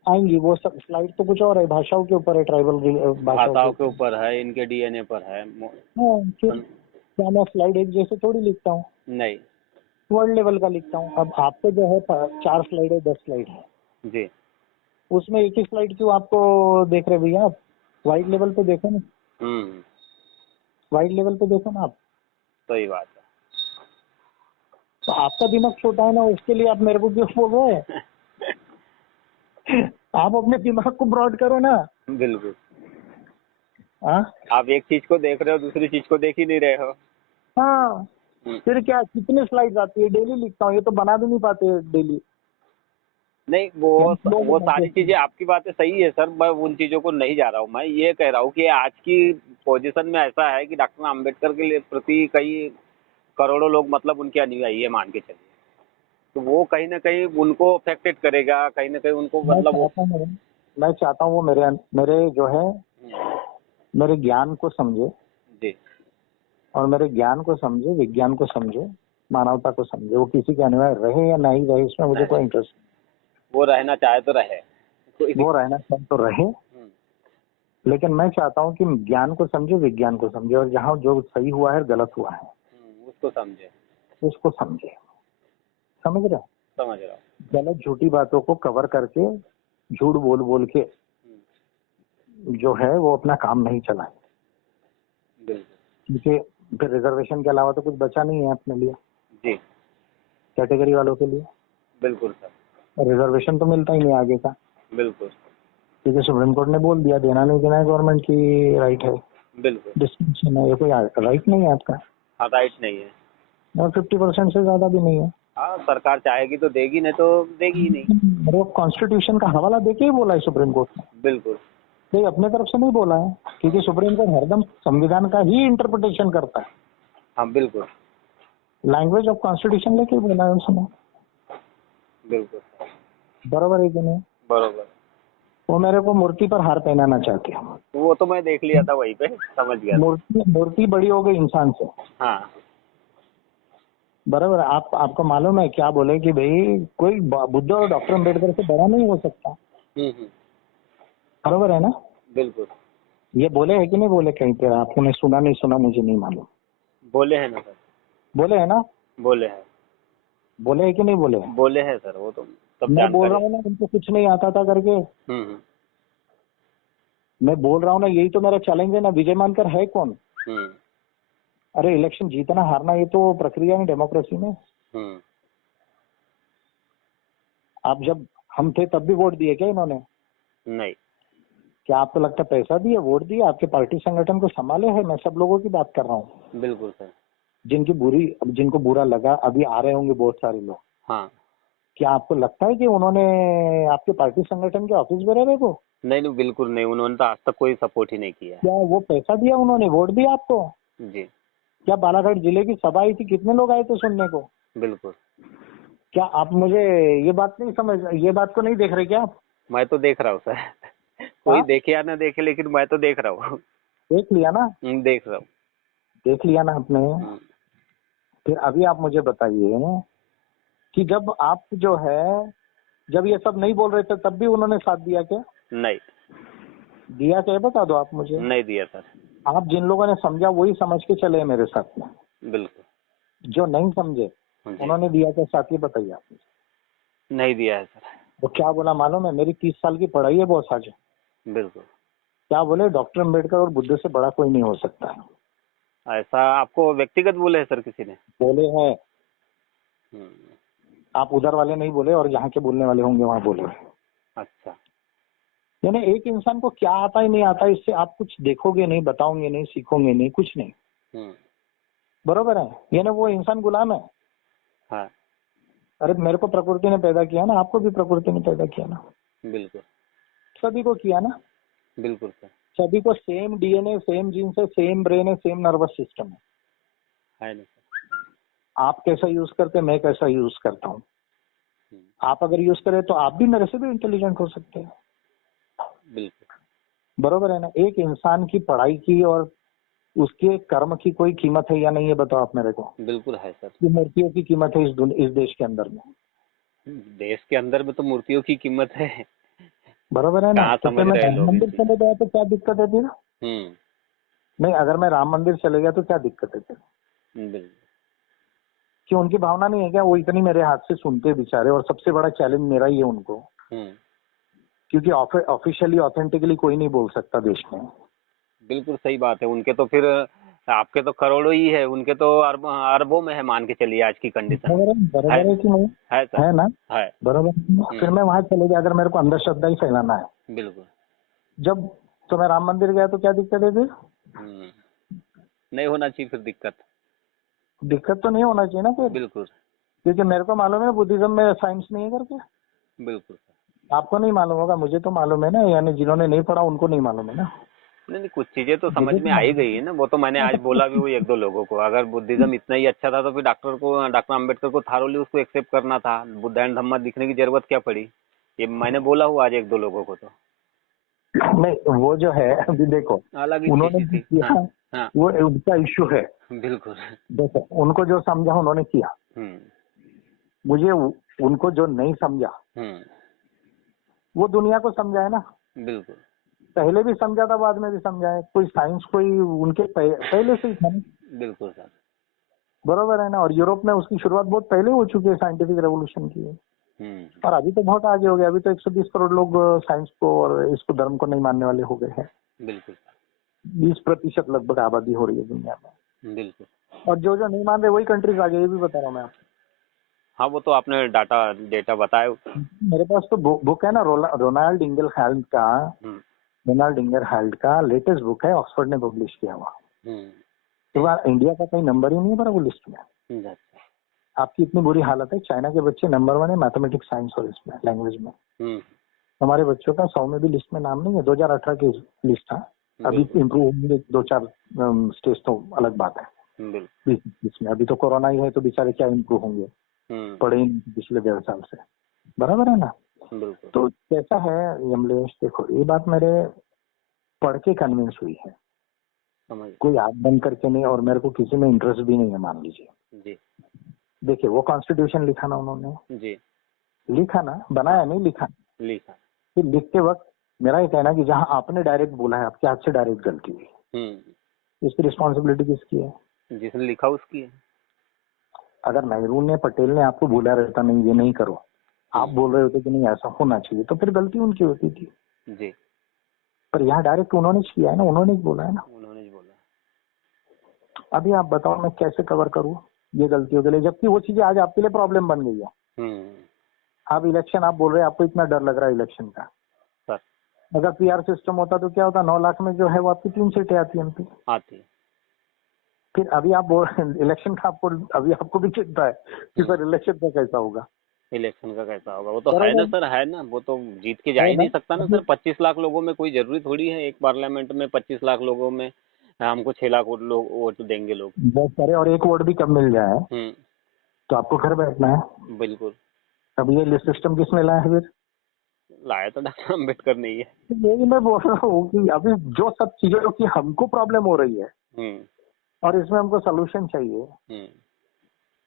आएंगी वो सब स्लाइड तो कुछ और है, भाषाओं के ऊपर है, ट्राइबल भाषाओं के ऊपर है, इनके डीएनए पर है। हाँ, फिर क्या मैं स्लाइड एक जैसे थोड़ी लिखता हूँ, नहीं वर्ल्ड लेवल का लिखता हूँ। अब आपको जो है 4 स्लाइड है, 10 स्लाइड है, जी। उसमें एक ही स्लाइड क्यों आपको देख रहे भैया? आप वाइड लेवल पे देखो ना, हम्म। वाइड लेवल पे देखो ना आप। सही बात है। तो आपका दिमाग छोटा है ना, उसके लिए आप मेरे को क्यों बोल रहे हैं? आप अपने दिमाग को ब्रॉड करो ना। बिल्कुल। हाँ आप एक चीज को देख रहे हो, दूसरी चीज को देख ही नहीं रहे हो। हाँ, फिर क्या कितने स्लाइड्स आती है? डेली लिखता हूँ, ये तो बना भी नहीं पाते डेली। नहीं, वो सारी चीजें आपकी बातें सही है सर, मैं उन चीजों को नहीं जा रहा हूँ। मैं ये कह रहा हूँ कि आज की पोजीशन में ऐसा है कि डॉक्टर अम्बेडकर के लिए प्रति कई करोड़ों लोग, मतलब उनके अनुयायी है मान के चलिए, तो वो कहीं ना कहीं उनको अफेक्टेड करेगा, कहीं ना कहीं उनको, मैं मतलब वो। चाहता हूँ मैं चाहता हूँ वो मेरे मेरे जो है मेरे ज्ञान को समझे, जी और मेरे ज्ञान को समझे, विज्ञान को समझे, मानवता को समझे। वो किसी के अनुयायी रहे या नहीं रहे, इसमें मुझे कोई इंटरेस्ट वो रहना चाहे तो रहे, कोई नहीं। वो रहना चाहिए तो रहे, लेकिन मैं चाहता हूँ कि ज्ञान को समझे, विज्ञान को समझे, और जहाँ जो सही हुआ है गलत हुआ है उसको समझे। उसको समझे। समझ रहे? समझ रहा हूँ। गलत झूठी बातों को कवर करके, झूठ बोल बोल के जो है वो अपना काम नहीं चलाए, बिल्कुल क्योंकि फिर रिजर्वेशन के अलावा तो कुछ बचा नहीं है अपने लिए, जी। कैटेगरी वालों के लिए। बिल्कुल सर। रिजर्वेशन तो मिलता ही नहीं आगे का, बिल्कुल क्योंकि सुप्रीम कोर्ट ने बोल दिया देना नहीं देना है गवर्नमेंट की राइट है, बिल्कुल। डिस्क्रिप्शन है, ये कोई राइट नहीं है आपका, हाँ, राइट नहीं है। और 50% से ज्यादा भी नहीं है। हाँ, सरकार चाहेगी तो देगी, नहीं तो देगी ही नहीं। वो कॉन्स्टिट्यूशन का हवाला देके ही बोला है सुप्रीम कोर्ट ने, बिल्कुल। कोई अपने तरफ से नहीं बोला है, क्योंकि सुप्रीम कोर्ट हरदम संविधान का ही इंटरप्रिटेशन करता है। हाँ बिल्कुल। लैंग्वेज ऑफ कॉन्स्टिट्यूशन लेके बोला है उसने, बिल्कुल बराबर है कि नहीं? बरोबर। वो मेरे को मूर्ति पर हार पहनाना चाहते हैं। वो तो मैं देख लिया था वहीं पे, समझ गया था। मूर्ति बड़ी हो गई इंसान से। हाँ बराबर। आपको मालूम है क्या बोले कि भाई कोई बुद्ध और डॉक्टर अम्बेडकर से बड़ा नहीं हो सकता। बराबर है ना? बिल्कुल। ये बोले है कि नहीं बोले कहीं पे? आपने सुना नहीं सुना मुझे नहीं मालूम। बोले हैं ना सर। बोले है ना? बोले हैं। बोले है कि नहीं बोले? बोले हैं सर, वो तो सब मैं बोल रहा जानकारी। हूँ ना उनको कुछ नहीं आता था करके। हम्म। मैं बोल रहा हूँ ना, यही तो मेरा चैलेंज है ना। विजय मानकर है कौन? हम्म। अरे इलेक्शन जीतना हारना ये तो प्रक्रिया है डेमोक्रेसी में। हम्म। आप जब हम थे तब भी वोट दिए क्या इन्होंने? नहीं। क्या आपको लगता है पैसा दिए, वोट दिए? आपके पार्टी संगठन को संभाले है? मैं सब लोगों की बात कर रहा हूँ बिल्कुल सर। जिनको बुरा लगा। अभी आ रहे होंगे बहुत सारे लोग। हाँ। क्या आपको लगता है कि उन्होंने आपके पार्टी संगठन के ऑफिस में रहे को? नहीं नहीं, बिल्कुल नहीं, उन्होंने तो आज तक कोई सपोर्ट ही नहीं किया है। क्या वो पैसा दिया उन्होंने, वोट दिया आपको? जी। क्या बालाघाट जिले की सभा आई थी, कितने लोग आए थे सुनने को? बिल्कुल। क्या आप मुझे ये बात नहीं समझ, ये बात को नहीं देख रहे क्या आप? मैं तो देख रहा हूँ सर। कोई देखे या ना देखे, लेकिन मैं तो देख रहा हूँ। देख लिया ना? देख रहा हूँ। देख लिया ना आपने? फिर अभी आप मुझे बताइए कि जब आप जो है, जब ये सब नहीं बोल रहे थे तब भी उन्होंने साथ दिया क्या? नहीं दिया क्या, बता दो आप मुझे। नहीं दिया सर। आप जिन लोगों ने समझा वही समझ के चले मेरे साथ में। बिल्कुल। जो नहीं समझे उन्होंने दिया क्या साथ, ये बताइए आप मुझे। नहीं दिया है सर। वो क्या बोला मालूम है? मेरी 30 साल की पढ़ाई है बॉस आज। बिल्कुल। क्या बोले? डॉक्टर अम्बेडकर और बुद्ध से बड़ा कोई नहीं हो सकता। ऐसा आपको व्यक्तिगत बोले है सर किसी ने? बोले हैं। आप उधर वाले नहीं बोले, और यहाँ के बोलने वाले होंगे वहाँ बोले। अच्छा। यानी एक इंसान को क्या आता है नहीं आता है, इससे आप कुछ देखोगे नहीं, बताओगे नहीं, सीखोगे नहीं, कुछ नहीं। बरोबर है, यानी वो इंसान गुलाम है। हाँ, अरे मेरे को प्रकृति ने पैदा किया ना, आपको भी प्रकृति ने पैदा किया ना, बिल्कुल सभी को किया ना, बिल्कुल सर। सभी को सेम डीएनए, सेम जीन्स है, सेम ब्रेन है, सेम नर्वस सिस्टम है। ना सर। आप कैसा यूज करते, मैं कैसा यूज करता हूँ। हम्म, आप अगर यूज करें तो आप भी मेरे से भी इंटेलिजेंट हो सकते हैं। बिल्कुल बरोबर है ना। एक इंसान की पढ़ाई की और उसके कर्म की कोई कीमत है या नहीं, ये बताओ आप मेरे को। बिल्कुल है सर। ये मूर्तियों की कीमत है इस देश के अंदर में। देश के अंदर में तो मूर्तियों की कीमत है। बरोबर है ना। कहाँ तो समझ फिर मैं रहे राम लोग इस मंदिर चीज। चले गया तो क्या दिक्कत है फिर? नहीं, अगर मैं राम मंदिर चले गया तो क्या दिक्कत है फिर? बिल्कुल। क्यों, उनकी भावना नहीं है क्या? वो इतनी मेरे हाथ से सुनते बेचारे, और सबसे बड़ा चैलेंज मेरा ही है उनको, क्योंकि ऑफिशियली ऑथेंटिकली कोई नहीं बोल सकता देश में। बिल्कुल सही बात है। उनके तो फिर आपके तो करोड़ों ही है, उनके तो अरबों में है, मान के चलिए आज की कंडीशन में। बरोबर है कि नहीं? है सर। है ना। है। बरोबर। फिर मैं वहां चले गया, अगर मेरे को अंधश्रद्धा ही फैलाना है, बिल्कुल। जब तो मैं राम मंदिर गया तो क्या दिक्कत है फिर? नहीं होना चाहिए फिर दिक्कत। दिक्कत तो नहीं होना चाहिए ना फिर, बिल्कुल क्योंकि मेरे को मालूम है बुद्धिज्म में साइंस नहीं है करके। बिल्कुल। आपको नहीं मालूम होगा, मुझे तो मालूम है ना, यानी जिन्होंने नहीं पढ़ा उनको नहीं मालूम है ना। नहीं नहीं, कुछ चीजें तो समझ मुझे में तो आ ही मालूम गई है ना। वो तो मैंने आज बोला भी वो एक दो लोगों को। अगर बुद्धिज्म इतना ही अच्छा था तो फिर डॉक्टर अम्बेडकर को थारोली उसको एक्सेप्ट करना था। बुद्ध एंड धम्मा दिखने की जरूरत क्या पड़ी। ये मैंने बोला हुआ आज एक दो लोगों को तो। नहीं, वो जो है अभी देखो, अलग ही उन्होंने स्थिति जो थी। हाँ किया हाँ। वो उनका इश्यू है। बिल्कुल। देखो, उनको जो समझा उन्होंने किया, मुझे उनको जो नहीं समझा वो दुनिया को समझा है ना। बिल्कुल पहले भी समझा था, बाद में भी समझा है। कोई साइंस कोई उनके पहले से ही था ना। बिल्कुल सर। बरोबर है ना। और यूरोप में उसकी शुरुआत बहुत पहले हो चुकी है, साइंटिफिक रेवोल्यूशन की है। और अभी तो बहुत आगे हो गया। अभी तो 120 करोड़ लोग साइंस को और इसको धर्म को नहीं मानने वाले हो गए हैं। बिल्कुल 20% लगभग आबादी हो रही है दुनिया में। बिल्कुल। और जो जो नहीं मान रहे वही कंट्रीज आगे, ये भी बता रहा हूँ मैं आपको। हाँ, वो तो आपने डेटा बताया। मेरे पास तो बुक है ना, रोनाल्ड इंगरहाल्ड का लेटेस्ट बुक है, ऑक्सफोर्ड ने पब्लिश किया हुआ। तो इंडिया का कोई नंबर ही नहीं है वो लिस्ट में। आपकी इतनी बुरी हालत है, चाइना के बच्चे नंबर 1 है मैथमेटिक्स, साइंस और इसमें लैंग्वेज में। हमारे बच्चों का 100 में भी लिस्ट में नाम नहीं है। 2018 की लिस्ट था, अभी इम्प्रूव होंगे 2-4 स्टेज तो अलग बात है। इसमें अभी तो कोरोना ही है, तो बेचारे क्या इम्प्रूव होंगे, पढ़े ही नहीं पिछले 1.5 साल से। बराबर है ना। तो कैसा है यमलेश, देखो ये बात मेरे पढ़ के कन्विंस हुई है, कोई आग बंद करके नहीं, और मेरे को किसी में इंटरेस्ट भी नहीं है, मान लीजिए। देखिए, वो कॉन्स्टिट्यूशन लिखा ना उन्होंने जी, लिखा ना, बनाया नहीं, लिखा। फिर लिखते वक्त मेरा ये कहना कि जहां आपने डायरेक्ट बोला है, आपके हाथ से डायरेक्ट गलती हुई, इसकी रिस्पॉन्सिबिलिटी किसकी है? जिसने लिखा उसकी है। अगर नेहरू ने, पटेल ने आपको बोला रहता नहीं ये नहीं करो, आप बोल रहे होते कि नहीं ऐसा होना चाहिए, तो फिर गलती उनकी होती थी जी। पर यहाँ डायरेक्ट उन्होंने किया है ना, उन्होंने बोला है ना, उन्होंने बोला। अभी आप बताओ मैं कैसे कवर करूँ ये गलतियों के लिए, जबकि वो चीजें आज आपके लिए प्रॉब्लम बन गई है। आप इलेक्शन, आप बोल रहे हैं आपको इतना डर लग रहा है इलेक्शन का, अगर पीआर सिस्टम होता तो क्या होता? 9 लाख में जो है वो आपकी 3 सीटें आती एमपी आती। फिर अभी आप बोल इलेक्शन का, अभी आपको भी चिंता है कि सर इलेक्शन का कैसा होगा, इलेक्शन का कैसा होगा। वो तो है ना सर, है ना, वो तो जीत के जा ही नहीं सकता ना सर। 25 लाख लोगों में कोई जरूरी थोड़ी है, एक पार्लियामेंट में 25 लाख लोगों में हमको 6 लाख लोग वोट देंगे लोग। बहुत सारे, और एक वोट भी कम मिल जाए तो आपको घर बैठना है। बिल्कुल। अब ये सिस्टम किसने लाया है फिर? लाया तो डॉक्टर अम्बेडकर नहीं है। यही मैं बोल रहा हूँ कि अभी जो सब चीजों की हमको प्रॉब्लम हो रही है और इसमें हमको सोल्यूशन चाहिए,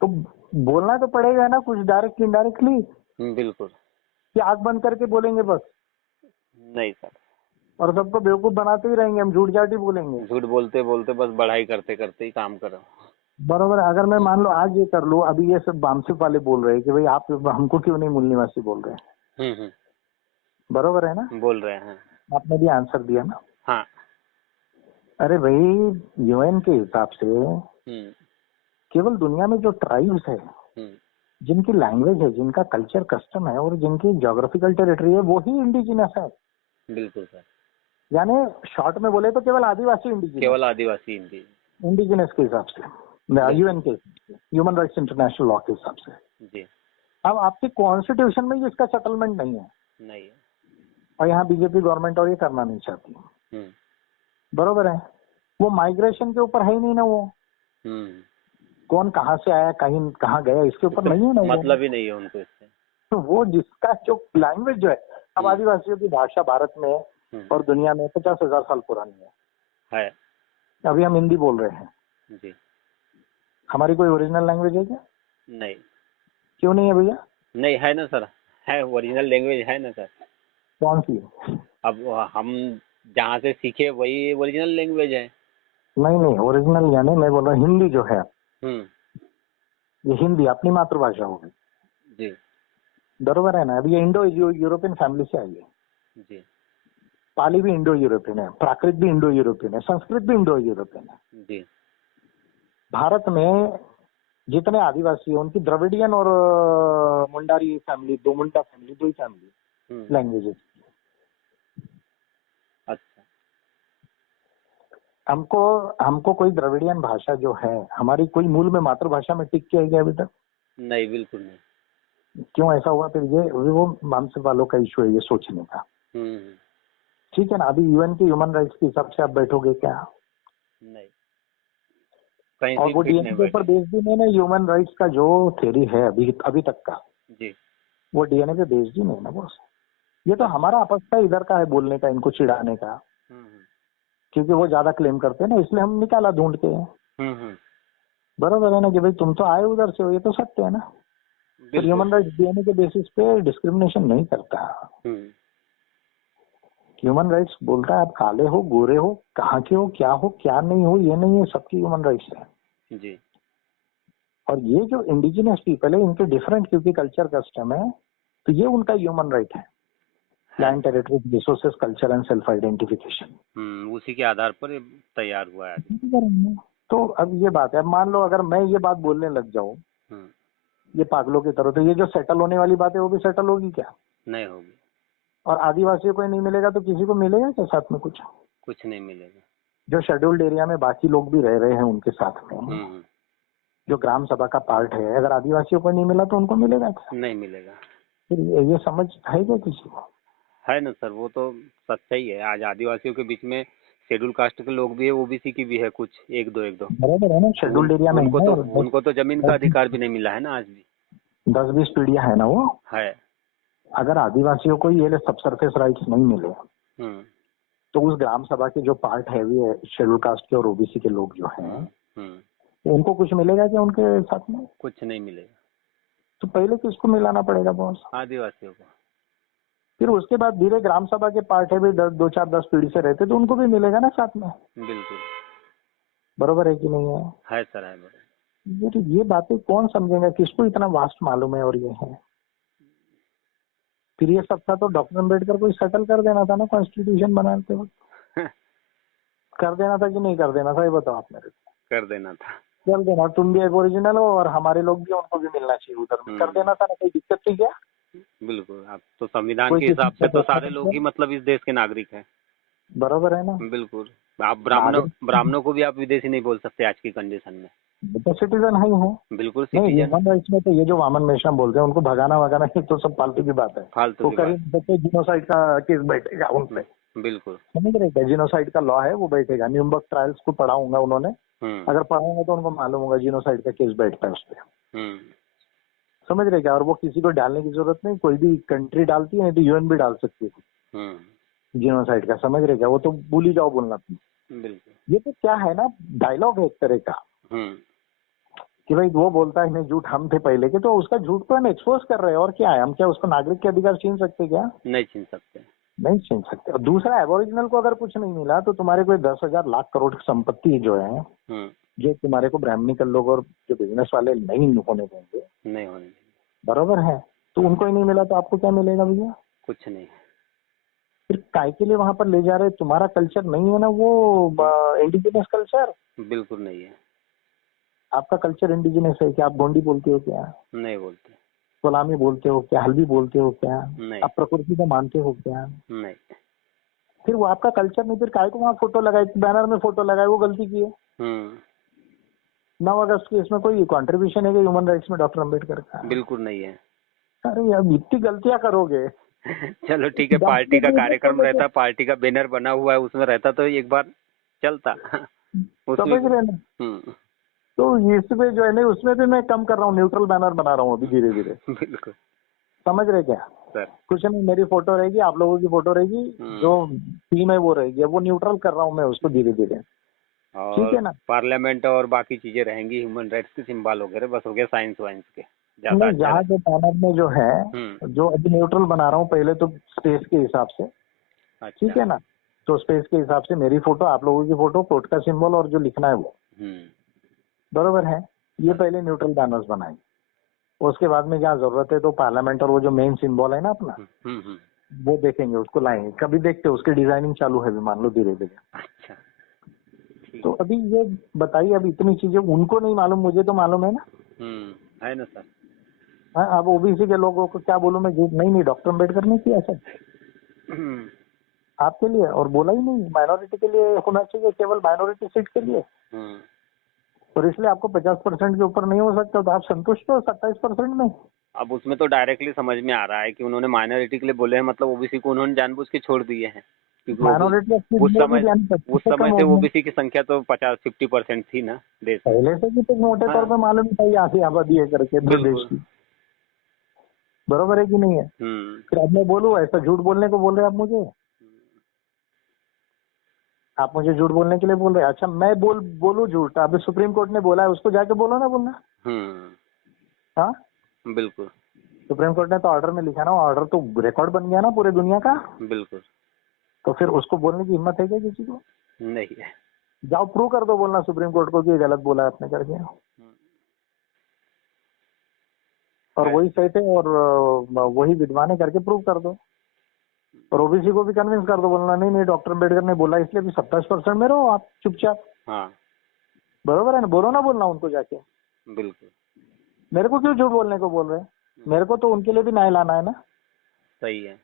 तो बोलना तो पड़ेगा ना कुछ, डायरेक्ट इनडायरेक्टली। बिल्कुल। कि आंख बंद करके बोलेंगे बस? नहीं सर। और सबको बेवकूफ बनाते ही रहेंगे, हम झूठ जाट ही बोलेंगे, झूठ बोलते बोलते बस बढ़ाई करते करते ही काम करो। बराबर है। अगर मैं मान लो आज ये कर लूं, अभी ये सब बामसिफ वाले बोल रहे हैं कि भाई आप हमको क्यों नहीं मूल निवासी बोल रहे हैं, बरोबर है ना, बोल रहे हैं। आपने भी आंसर दिया ना। हाँ। अरे भाई, यूएन के हिसाब से केवल दुनिया में जो ट्राइब्स है, जिनकी लैंग्वेज है, जिनका कल्चर कस्टम है और जिनकी ज्योग्राफिकल टेरिटरी है, वो ही इंडिजिनस है। बिल्कुल सर। यानी शॉर्ट में बोले तो केवल आदिवासी इंडिजिनस, केवल आदिवासी इंडिजिनस के हिसाब से, यूएन के ह्यूमन राइट्स इंटरनेशनल लॉ के हिसाब से। जी। अब आपके कॉन्स्टिट्यूशन में इसका सेटलमेंट नहीं है, नहीं है। और यहाँ बीजेपी गवर्नमेंट और ये करना नहीं चाहती। बरोबर है, वो माइग्रेशन के ऊपर है ही नहीं ना, वो कौन कहाँ से आया, कहीं कहाँ गया, इसके ऊपर नहीं है ना, मतलब ही नहीं है उनको इससे। तो वो जिसका जो लैंग्वेज जो है, अब आदिवासियों की भाषा भारत में और दुनिया में 50,000 साल पुरानी है। अभी हम हिंदी बोल रहे हैं जी। हमारी कोई ओरिजिनल लैंग्वेज है क्या? नहीं। क्यों नहीं है भैया? नहीं है ना सर, है, ओरिजिनल लैंग्वेज है ना सर। कौन सी? अब हम जहाँ से सीखे वही ओरिजिनल लैंग्वेज है। नहीं नहीं, ओरिजिनल यानी मैं बोल रहा हूँ हिंदी जो है, ये हिंदी अपनी मातृभाषा होगी जी। बरोबर है ना। अभी ये इंडो यूरोपियन फैमिली से आई है जी। पाली भी इंडो यूरोपियन है, प्राकृत भी इंडो यूरोपियन है, संस्कृत भी इंडो यूरोपियन है। जी। भारत में जितने आदिवासी हैं उनकी द्रविडियन और मुंडारी फैमिली, दो मुंडा फैमिली, दो ही फैमिली लैंग्वेजेस। अच्छा। हमको कोई द्रविडियन भाषा जो है हमारी कोई मूल में मातृभाषा में टिक के आई है अभी तक? नहीं, बिल्कुल नहीं। क्यों ऐसा हुआ? फिर ये वो मानसिक वालों का इशू है ये सोचने का। ठीक है ना, अभी यूएन के ह्यूमन राइट्स के हिसाब से आप बैठोगे क्या? नहीं, कहीं और वो डीएनए के ऊपर बेस्ड भी नहीं ना, ह्यूमन राइट्स का जो थ्योरी है अभी तक का जी, वो डीएनए पे बेस्ड ही नहीं ना बॉस। ये तो हमारा आपस का इधर का है बोलने का, इनको चिढ़ाने का, क्योंकि वो ज्यादा क्लेम करते हैं ना, इसलिए हम निकाला ढूंढ के। बराबर है ना कि भाई तुम तो आए उधर से हो, ये तो सत्य है ना। तो ह्यूमन राइट्स डीएनए के बेसिस पे डिस्क्रिमिनेशन नहीं करता। ह्यूमन राइट्स बोलता है आप काले हो, गोरे हो, कहाँ के हो, क्या नहीं हो, ये नहीं है, सबकी ह्यूमन राइट्स है जी। और ये जो इंडिजिनस पीपल है इनके डिफरेंट क्योंकि कल्चर कस्टम है, तो ये उनका ह्यूमन राइट है, land, territory, resources, culture and self identification. उसी के आधार पर तैयार हुआ है। तो अब ये बात है, अब मान लो अगर मैं ये बात बोलने लग जाऊं ये पागलों की तरह, तो ये जो सेटल होने वाली बात है वो भी सेटल होगी क्या? नहीं होगी। और आदिवासियों को नहीं मिलेगा तो किसी को मिलेगा क्या साथ में? कुछ नहीं मिलेगा। जो शेड्यूल्ड एरिया में बाकी लोग भी रह रहे हैं उनके साथ में, जो ग्राम सभा का पार्ट है, अगर आदिवासियों को नहीं मिला तो उनको मिलेगा क्या? नहीं मिलेगा। फिर ये समझ है क्या किसी को? है ना सर, वो तो सच्चा ही है। आज आदिवासियों के बीच में शेड्यूल कास्ट के लोग भी है, ओबीसी की भी है, कुछ एक दो बराबर है ना। शेड्यूल्ड एरिया में उनको तो जमीन का अधिकार भी नहीं मिला है ना आज भी। 10-20 पीढ़ियां है ना वो है। अगर आदिवासियों को ये सबसरफेस राइट्स नहीं मिले तो उस ग्राम सभा के जो पार्ट हैवी है शेड्यूल कास्ट के और ओबीसी के लोग जो हैं तो उनको कुछ मिलेगा क्या उनके साथ में? कुछ नहीं मिलेगा। तो पहले किसको मिलाना पड़ेगा बॉस? आदिवासियों को। फिर उसके बाद धीरे ग्राम सभा के पार्ट है भी 2-4-10 पीढ़ी से रहते तो उनको भी मिलेगा ना साथ में। बिल्कुल। बरोबर है कि नहीं है? है सर, है। ये बातें कौन समझेगा, किसको इतना वास्ट मालूम है? और ये है फिर ये सब था तो डॉक्टर अम्बेडकर को सेटल कर देना था ना कॉन्स्टिट्यूशन बनाते वक्त। कर देना था कि नहीं कर देना था, ये बताओ आप मेरे को। कर देना था। कर देना, तुम भी एक ओरिजिनल हो और हमारे लोग भी, उनको भी मिलना चाहिए उधर में, कर देना था ना, कोई दिक्कत थी क्या? बिल्कुल। आप तो संविधान के हिसाब से तो सारे लोग ही मतलब इस देश के नागरिक हैं। बराबर है ना? बिल्कुल। आप ब्राह्मणों को भी आप विदेशी नहीं बोल सकते आज की कंडीशन में। तो सिटीजन है। बिल्कुल नहीं, सिटीजन। ह्यूमन राइट्स में तो ये जो वामन मेश्राम बोलते हैं उनको भगाना वगाना ये तो सब फालतू की बात है। फालतू की बात। जिनोसाइड का केस बैठेगा उन पे। बिल्कुल समझ रहे क्या? जिनोसाइड का लॉ है वो बैठेगा। न्यूरम्बर्ग ट्रायल्स को पढ़ाऊंगा उन्होंने, अगर पढ़ाऊंगा तो उनको मालूम होगा जिनोसाइड का केस बैठता है उस पर। समझ रहे क्या? और वो किसी को डालने की जरूरत नहीं, कोई भी कंट्री डालती है, नहीं तो यूएन भी डाल सकती है जिनोसाइड का। समझ रहे क्या? वो तो भूल ही जाओ बोलना तुम। बिल्कुल। ये तो क्या है ना, डायलॉग है एक तरह का कि भाई वो बोलता है नहीं झूठ हम थे पहले के, तो उसका झूठ को हम एक्सपोज कर रहे हैं। और क्या है, हम क्या उसको नागरिक के अधिकार छीन सकते क्या? नहीं छीन सकते। नहीं छीन सकते। और दूसरा, एबोरिजिनल को अगर कुछ नहीं मिला तो तुम्हारे कोई 10,000 लाख करोड़ की संपत्ति जो है जो तुम्हारे को ब्राह्मणिकल लोग और जो बिजनेस वाले नहीं होने देंगे, नहीं होने देंगे, बराबर है, तो उनको ही नहीं मिला तो आपको क्या मिलेगा भैया? कुछ नहीं। फिर काय के लिए वहां पर ले जा रहे? तुम्हारा कल्चर नहीं है ना वो इंडिजिनस कल्चर? बिल्कुल नहीं है। आपका कल्चर इंडिजिनस है क्या? आप गोंडी बोलते हो क्या? नहीं बोलते। कोलामी बोलते हो क्या? हल्बी बोलते हो क्या? नहीं। आप प्रकृति को मानते हो क्या? नहीं। फिर वो आपका कल्चर नहीं, फिर काय को वहाँ फोटो लगाए, बैनर में फोटो लगाए, वो गलती की है। 9 अगस्त की इसमें कोई कंट्रीब्यूशन है कि ह्यूमन राइट्स में डॉक्टर अम्बेडकर का? बिल्कुल नहीं है। अरे यार इतनी गलतियां करोगे। चलो ठीक है, पार्टी का कार्यक्रम रहता, पार्टी का बैनर बना हुआ है, उसमें रहता तो एक बार चलता। उसमें समझ रहे ना? तो इसमें जो है ना, उसमें भी मैं कम कर रहा हूँ, न्यूट्रल बैनर बना रहा हूँ अभी धीरे धीरे। बिल्कुल। समझ रहे क्या सर कुछ नहीं, मेरी फोटो रहेगी, आप लोगों की फोटो रहेगी, जो थीम है वो रहेगी, वो न्यूट्रल कर रहा हूँ मैं उसको धीरे धीरे। ठीक और है ना? पार्लियामेंट और बाकी चीजें रहेंगी, ह्यूमन राइट्स के सिंबल वगैरह, बस हो गया साइंस वाइंस के, ज्यादा नहीं, अच्छा जहाँ जो बैनर में जो है, जो अभी न्यूट्रल बना रहा हूँ, पहले तो स्पेस के हिसाब से। अच्छा। ठीक है ना? तो स्पेस के हिसाब से मेरी फोटो, आप लोगों की फोटो, कोर्ट का सिंबल और जो लिखना है वो बरोबर है। ये पहले न्यूट्रल बैनर्स बनाए, उसके बाद में जहाँ जरूरत है तो पार्लियामेंट और वो जो मेन सिंबल है ना अपना, वो देखेंगे, उसको लाएंगे। कभी देखते उसकी डिजाइनिंग चालू है अभी, मान लो धीरे धीरे। अच्छा। तो अभी ये बताइए, अब इतनी चीजें उनको नहीं मालूम, मुझे तो मालूम है ना। है ना सर। हाँ, अब ओबीसी के लोगों को क्या बोलूं मैं? नहीं, डॉक्टर अम्बेडकर ने किया सर आपके लिए, और बोला ही नहीं माइनॉरिटी के लिए होना चाहिए, केवल माइनॉरिटी सीट के लिए। और इसलिए आपको 50% के ऊपर नहीं हो सकता, तो आप संतुष्ट हो 27% में? अब उसमें तो डायरेक्टली समझ में आ रहा है कि उन्होंने माइनॉरिटी के लिए बोले हैं, मतलब ओबीसी को उन्होंने जानबूझ के छोड़ दिए हैं, क्योंकि माइनॉरिटी उस समय से ओबीसी की संख्या तो 50-50% थी ना देश में। पहले से भी तो मोटे तौर पे मालूम था यहाँ से आबादी है करके देश की, बरोबर है कि नहीं है? फिर अब मैं बोलूँ, ऐसा झूठ बोलने को बोल रहे हैं आप मुझे? आप मुझे झूठ बोलने के लिए बोल रहे हैं? अच्छा, मैं बोलूँ झूठ? अभी सुप्रीम कोर्ट ने बोला है, उसको जाके बोलो ना, बोलना। हाँ बिल्कुल। सुप्रीम कोर्ट ने तो ऑर्डर में लिखा ना, ऑर्डर तो रिकॉर्ड बन गया ना पूरे दुनिया का। बिल्कुल। तो फिर उसको बोलने की हिम्मत है क्या किसी को? नहीं है। जाओ प्रूव कर दो, बोलना सुप्रीम कोर्ट को कि गलत बोला आपने करके। और वही सही थे, और वही विद्वान है करके प्रूव कर दो। और ओबीसी को भी कन्विंस कर दो, बोलना नहीं नहीं डॉक्टर अम्बेडकर ने बोला, इसलिए भी 27% में रहो आप चुपचाप। हाँ बरोबर है ना? बोलो ना, बोलना उनको जाके। बिल्कुल। मेरे को क्यों झूठ बोलने को बोल रहे हैं? मेरे को तो उनके लिए भी न्याय लाना है ना। सही है।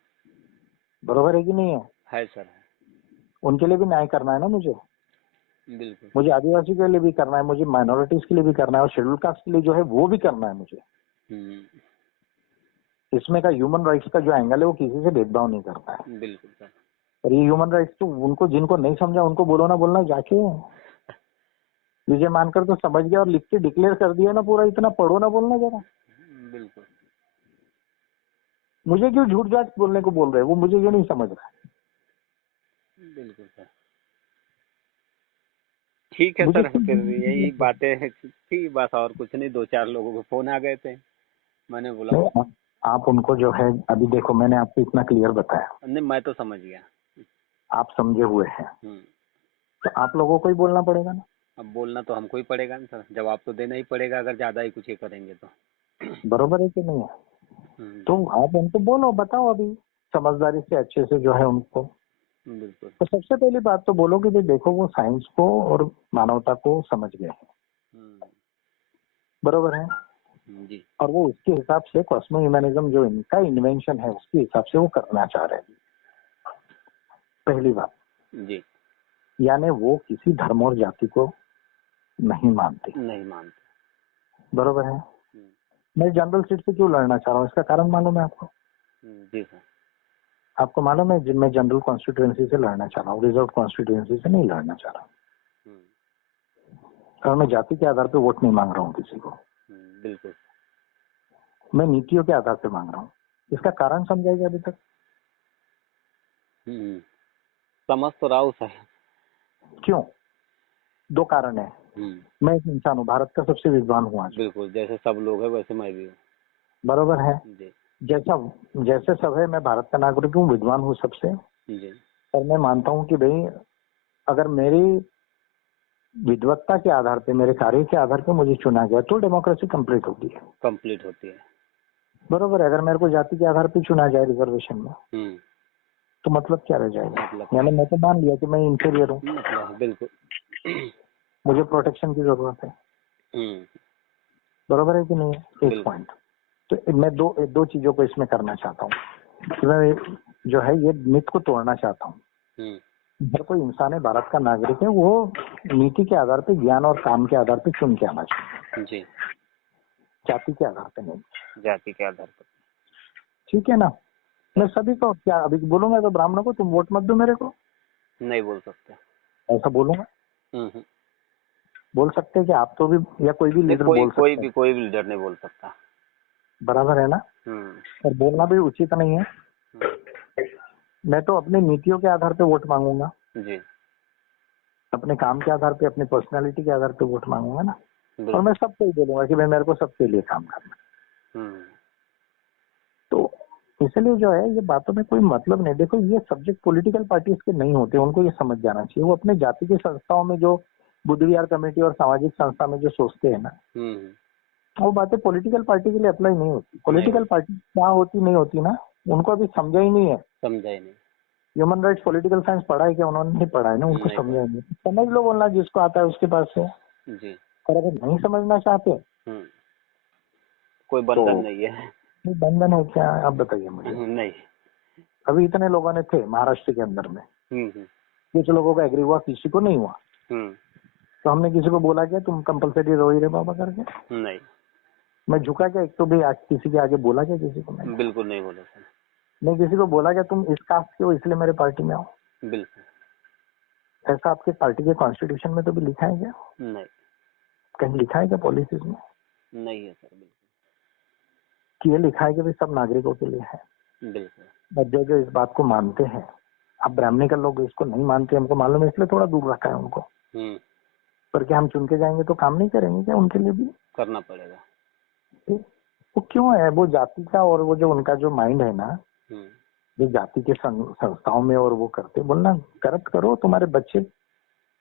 बरोबर है कि नहीं है? है सर। उनके लिए भी न्याय करना है ना मुझे। बिल्कुल। मुझे आदिवासी के लिए भी करना है, मुझे माइनॉरिटीज के लिए भी करना है, और शेड्यूल कास्ट के लिए जो है वो भी करना है मुझे। इसमें का ह्यूमन राइट्स का जो एंगल है वो किसी से भेदभाव नहीं करता है। बिल्कुल सर। और ये ह्यूमन राइट्स तो उनको, जिनको नहीं समझा उनको बोलो ना, बोलना जाके। विजय मानकर तो समझ गया और लिख के डिक्लेयर कर दिया ना पूरा, इतना पढ़ो ना, बोलना जरा। बिल्कुल। मुझे क्यों झूठ जाट बोलने को बोल रहे हैं, वो मुझे ये नहीं समझ रहा। बिल्कुल सर। ठीक है सर, फिर यही बातें थी बस, और कुछ नहीं। 2-4 लोगों को फोन आ गए थे, मैंने बोला आप उनको जो है, अभी देखो मैंने आपको इतना क्लियर बताया। नहीं, मैं तो समझ गया, आप समझे हुए हैं, तो आप लोगों को ही बोलना पड़ेगा ना। अब बोलना तो हमको ही पड़ेगा ना सर, जवाब तो देना ही पड़ेगा अगर ज्यादा ही कुछ ये करेंगे तो। बरोबर है कि नहीं है? तो आप उनको बोलो, बताओ अभी समझदारी से, अच्छे से जो है उनको। बिल्कुल। तो सबसे पहली बात तो बोलो कि देखो वो साइंस को और मानवता को समझ गए हैं। बरोबर है जी। और वो उसके हिसाब से कॉस्मो ह्यूमनिज्म जो इनका इन्वेंशन है उसके हिसाब से वो करना चाह रहे हैं। पहली बात जी, यानी वो किसी धर्म और जाति को नहीं मानते। बरोबर है। मैं जनरल सीट से क्यों लड़ना चाह रहा हूँ, इसका कारण मालूम है आपको? जी सर। आपको मालूम है मैं जनरल कॉन्स्टिट्यूएंसी से लड़ना चाह रहा हूँ, रिजर्व कॉन्स्टिट्यूएंसी से नहीं लड़ना चाह रहा हूँ। और मैं जाति के आधार पर वोट नहीं मांग रहा हूँ किसी को। बिल्कुल। मैं नीतियों के आधार पर मांग रहा हूँ। इसका कारण समझाइए अभी तक? समझ तो रहा हूँ सर। क्यों? 2 कारण है। मैं एक इंसान हूँ, भारत का सबसे विद्वान हूँ आज। बिल्कुल, जैसे सब लोग हैं वैसे मैं भी हूँ। बरोबर है। जैसे सब है, मैं भारत का नागरिक हूँ, विद्वान हूँ सबसे। और मैं मानता हूँ कि भाई अगर मेरी विद्वत्ता के आधार पे, मेरे कार्य के आधार पे मुझे चुना गया तो डेमोक्रेसी कंप्लीट होती है। बरोबर है। अगर मेरे को जाति के आधार पे चुना जाए रिजर्वेशन में, तो मतलब क्या रह जाएगा? यानी मैं तो मान लिया कि मैं इंफीरियर हूँ। बिल्कुल। मुझे प्रोटेक्शन की जरूरत है। बरोबर है कि नहीं है? एक पॉइंट। तो मैं दो चीजों को इसमें करना चाहता हूँ कि मैं जो है ये मिथ को तोड़ना चाहता हूँ हर कोई इंसान है, भारत का नागरिक है, वो नीति के आधार पे, ज्ञान और काम के आधार पे चुन के आना चाहिए जी, जाति के आधार पे नहीं। जाति के आधार पर। ठीक है ना। मैं सभी को क्या अभी बोलूंगा तो ब्राह्मणों को तुम वोट मत दो मेरे को, नहीं बोल सकते। ऐसा बोलूंगा? हम्म। बोल सकते हैं कि आप तो भी, या कोई भी नहीं, लीडर बोल सकता है, कोई भी लीडर नहीं बोल सकता। बराबर है ना। और बोलना भी उचित नहीं है। मैं तो अपनी नीतियों के आधार पे वोट मांगूंगा जी, अपने काम के आधार पे, अपनी पर्सनालिटी के आधार पे वोट मांगूंगा ना। और बिल्कुल। मैं सबको ही बोलूंगा कि भाई मेरे को सबके लिए काम करना है। तो इसलिए जो है ये बातों में कोई मतलब नहीं। देखो ये सब्जेक्ट पॉलिटिकल पार्टीज के नहीं होते, उनको ये समझ जाना चाहिए। वो अपने जाति की संस्थाओं में जो बुद्ध विहार कमेटी और सामाजिक संस्था में जो सोचते हैं ना, वो बातें पॉलिटिकल पार्टी के लिए अप्लाई नहीं होती। पॉलिटिकल पार्टी क्या होती नहीं होती ना, उनको अभी समझा ही नहीं है। समझा ही नहीं। ह्यूमन राइट्स पॉलिटिकल साइंस पढ़ा है क्या? उन्होंने नहीं पढ़ा है ना, उनको समझा ही नहीं। समझ लो बोलना जिसको आता है उसके पास से जी। और अगर नहीं समझना चाहते कोई बंधन नहीं है। बंधन है क्या? आप बताइए मुझे। नहीं। अभी इतने लोगों ने थे महाराष्ट्र के अंदर में, कुछ लोगों का एग्री हुआ, किसी को नहीं हुआ। तो हमने किसी को बोला क्या तुम कंपलसरी रो ही रे बाबा करके? नहीं। मैं झुका क्या? एक तो भी आज किसी के आगे बोला क्या किसी को? मैंने बिल्कुल नहीं बोला सर। नहीं किसी को बोला क्या तुम इस कास्ट के हो इसलिए मेरे पार्टी में आओ? बिल्कुल। ऐसा आपके पार्टी के कॉन्स्टिट्यूशन में तो भी लिखा है क्या? नहीं। कहीं लिखा है क्या पॉलिसीज में? नहीं है सर, बिल्कुल। कि ये लिखा है कि भाई सब नागरिकों के लिए है। बिल्कुल। और जो इस बात को मानते हैं, अब ब्राह्मणिकल लोग इसको नहीं मानते, हमको मालूम है, इसलिए थोड़ा दूर रखा है उनको। पर क्या हम चुन के जाएंगे तो काम नहीं करेंगे क्या उनके लिए भी? करना पड़ेगा। वो क्यों है? वो जाति का और वो जो उनका जो माइंड है ना, जो जाति के संस्थाओं में और वो करते, बोलना करेक्ट करो। तुम्हारे बच्चे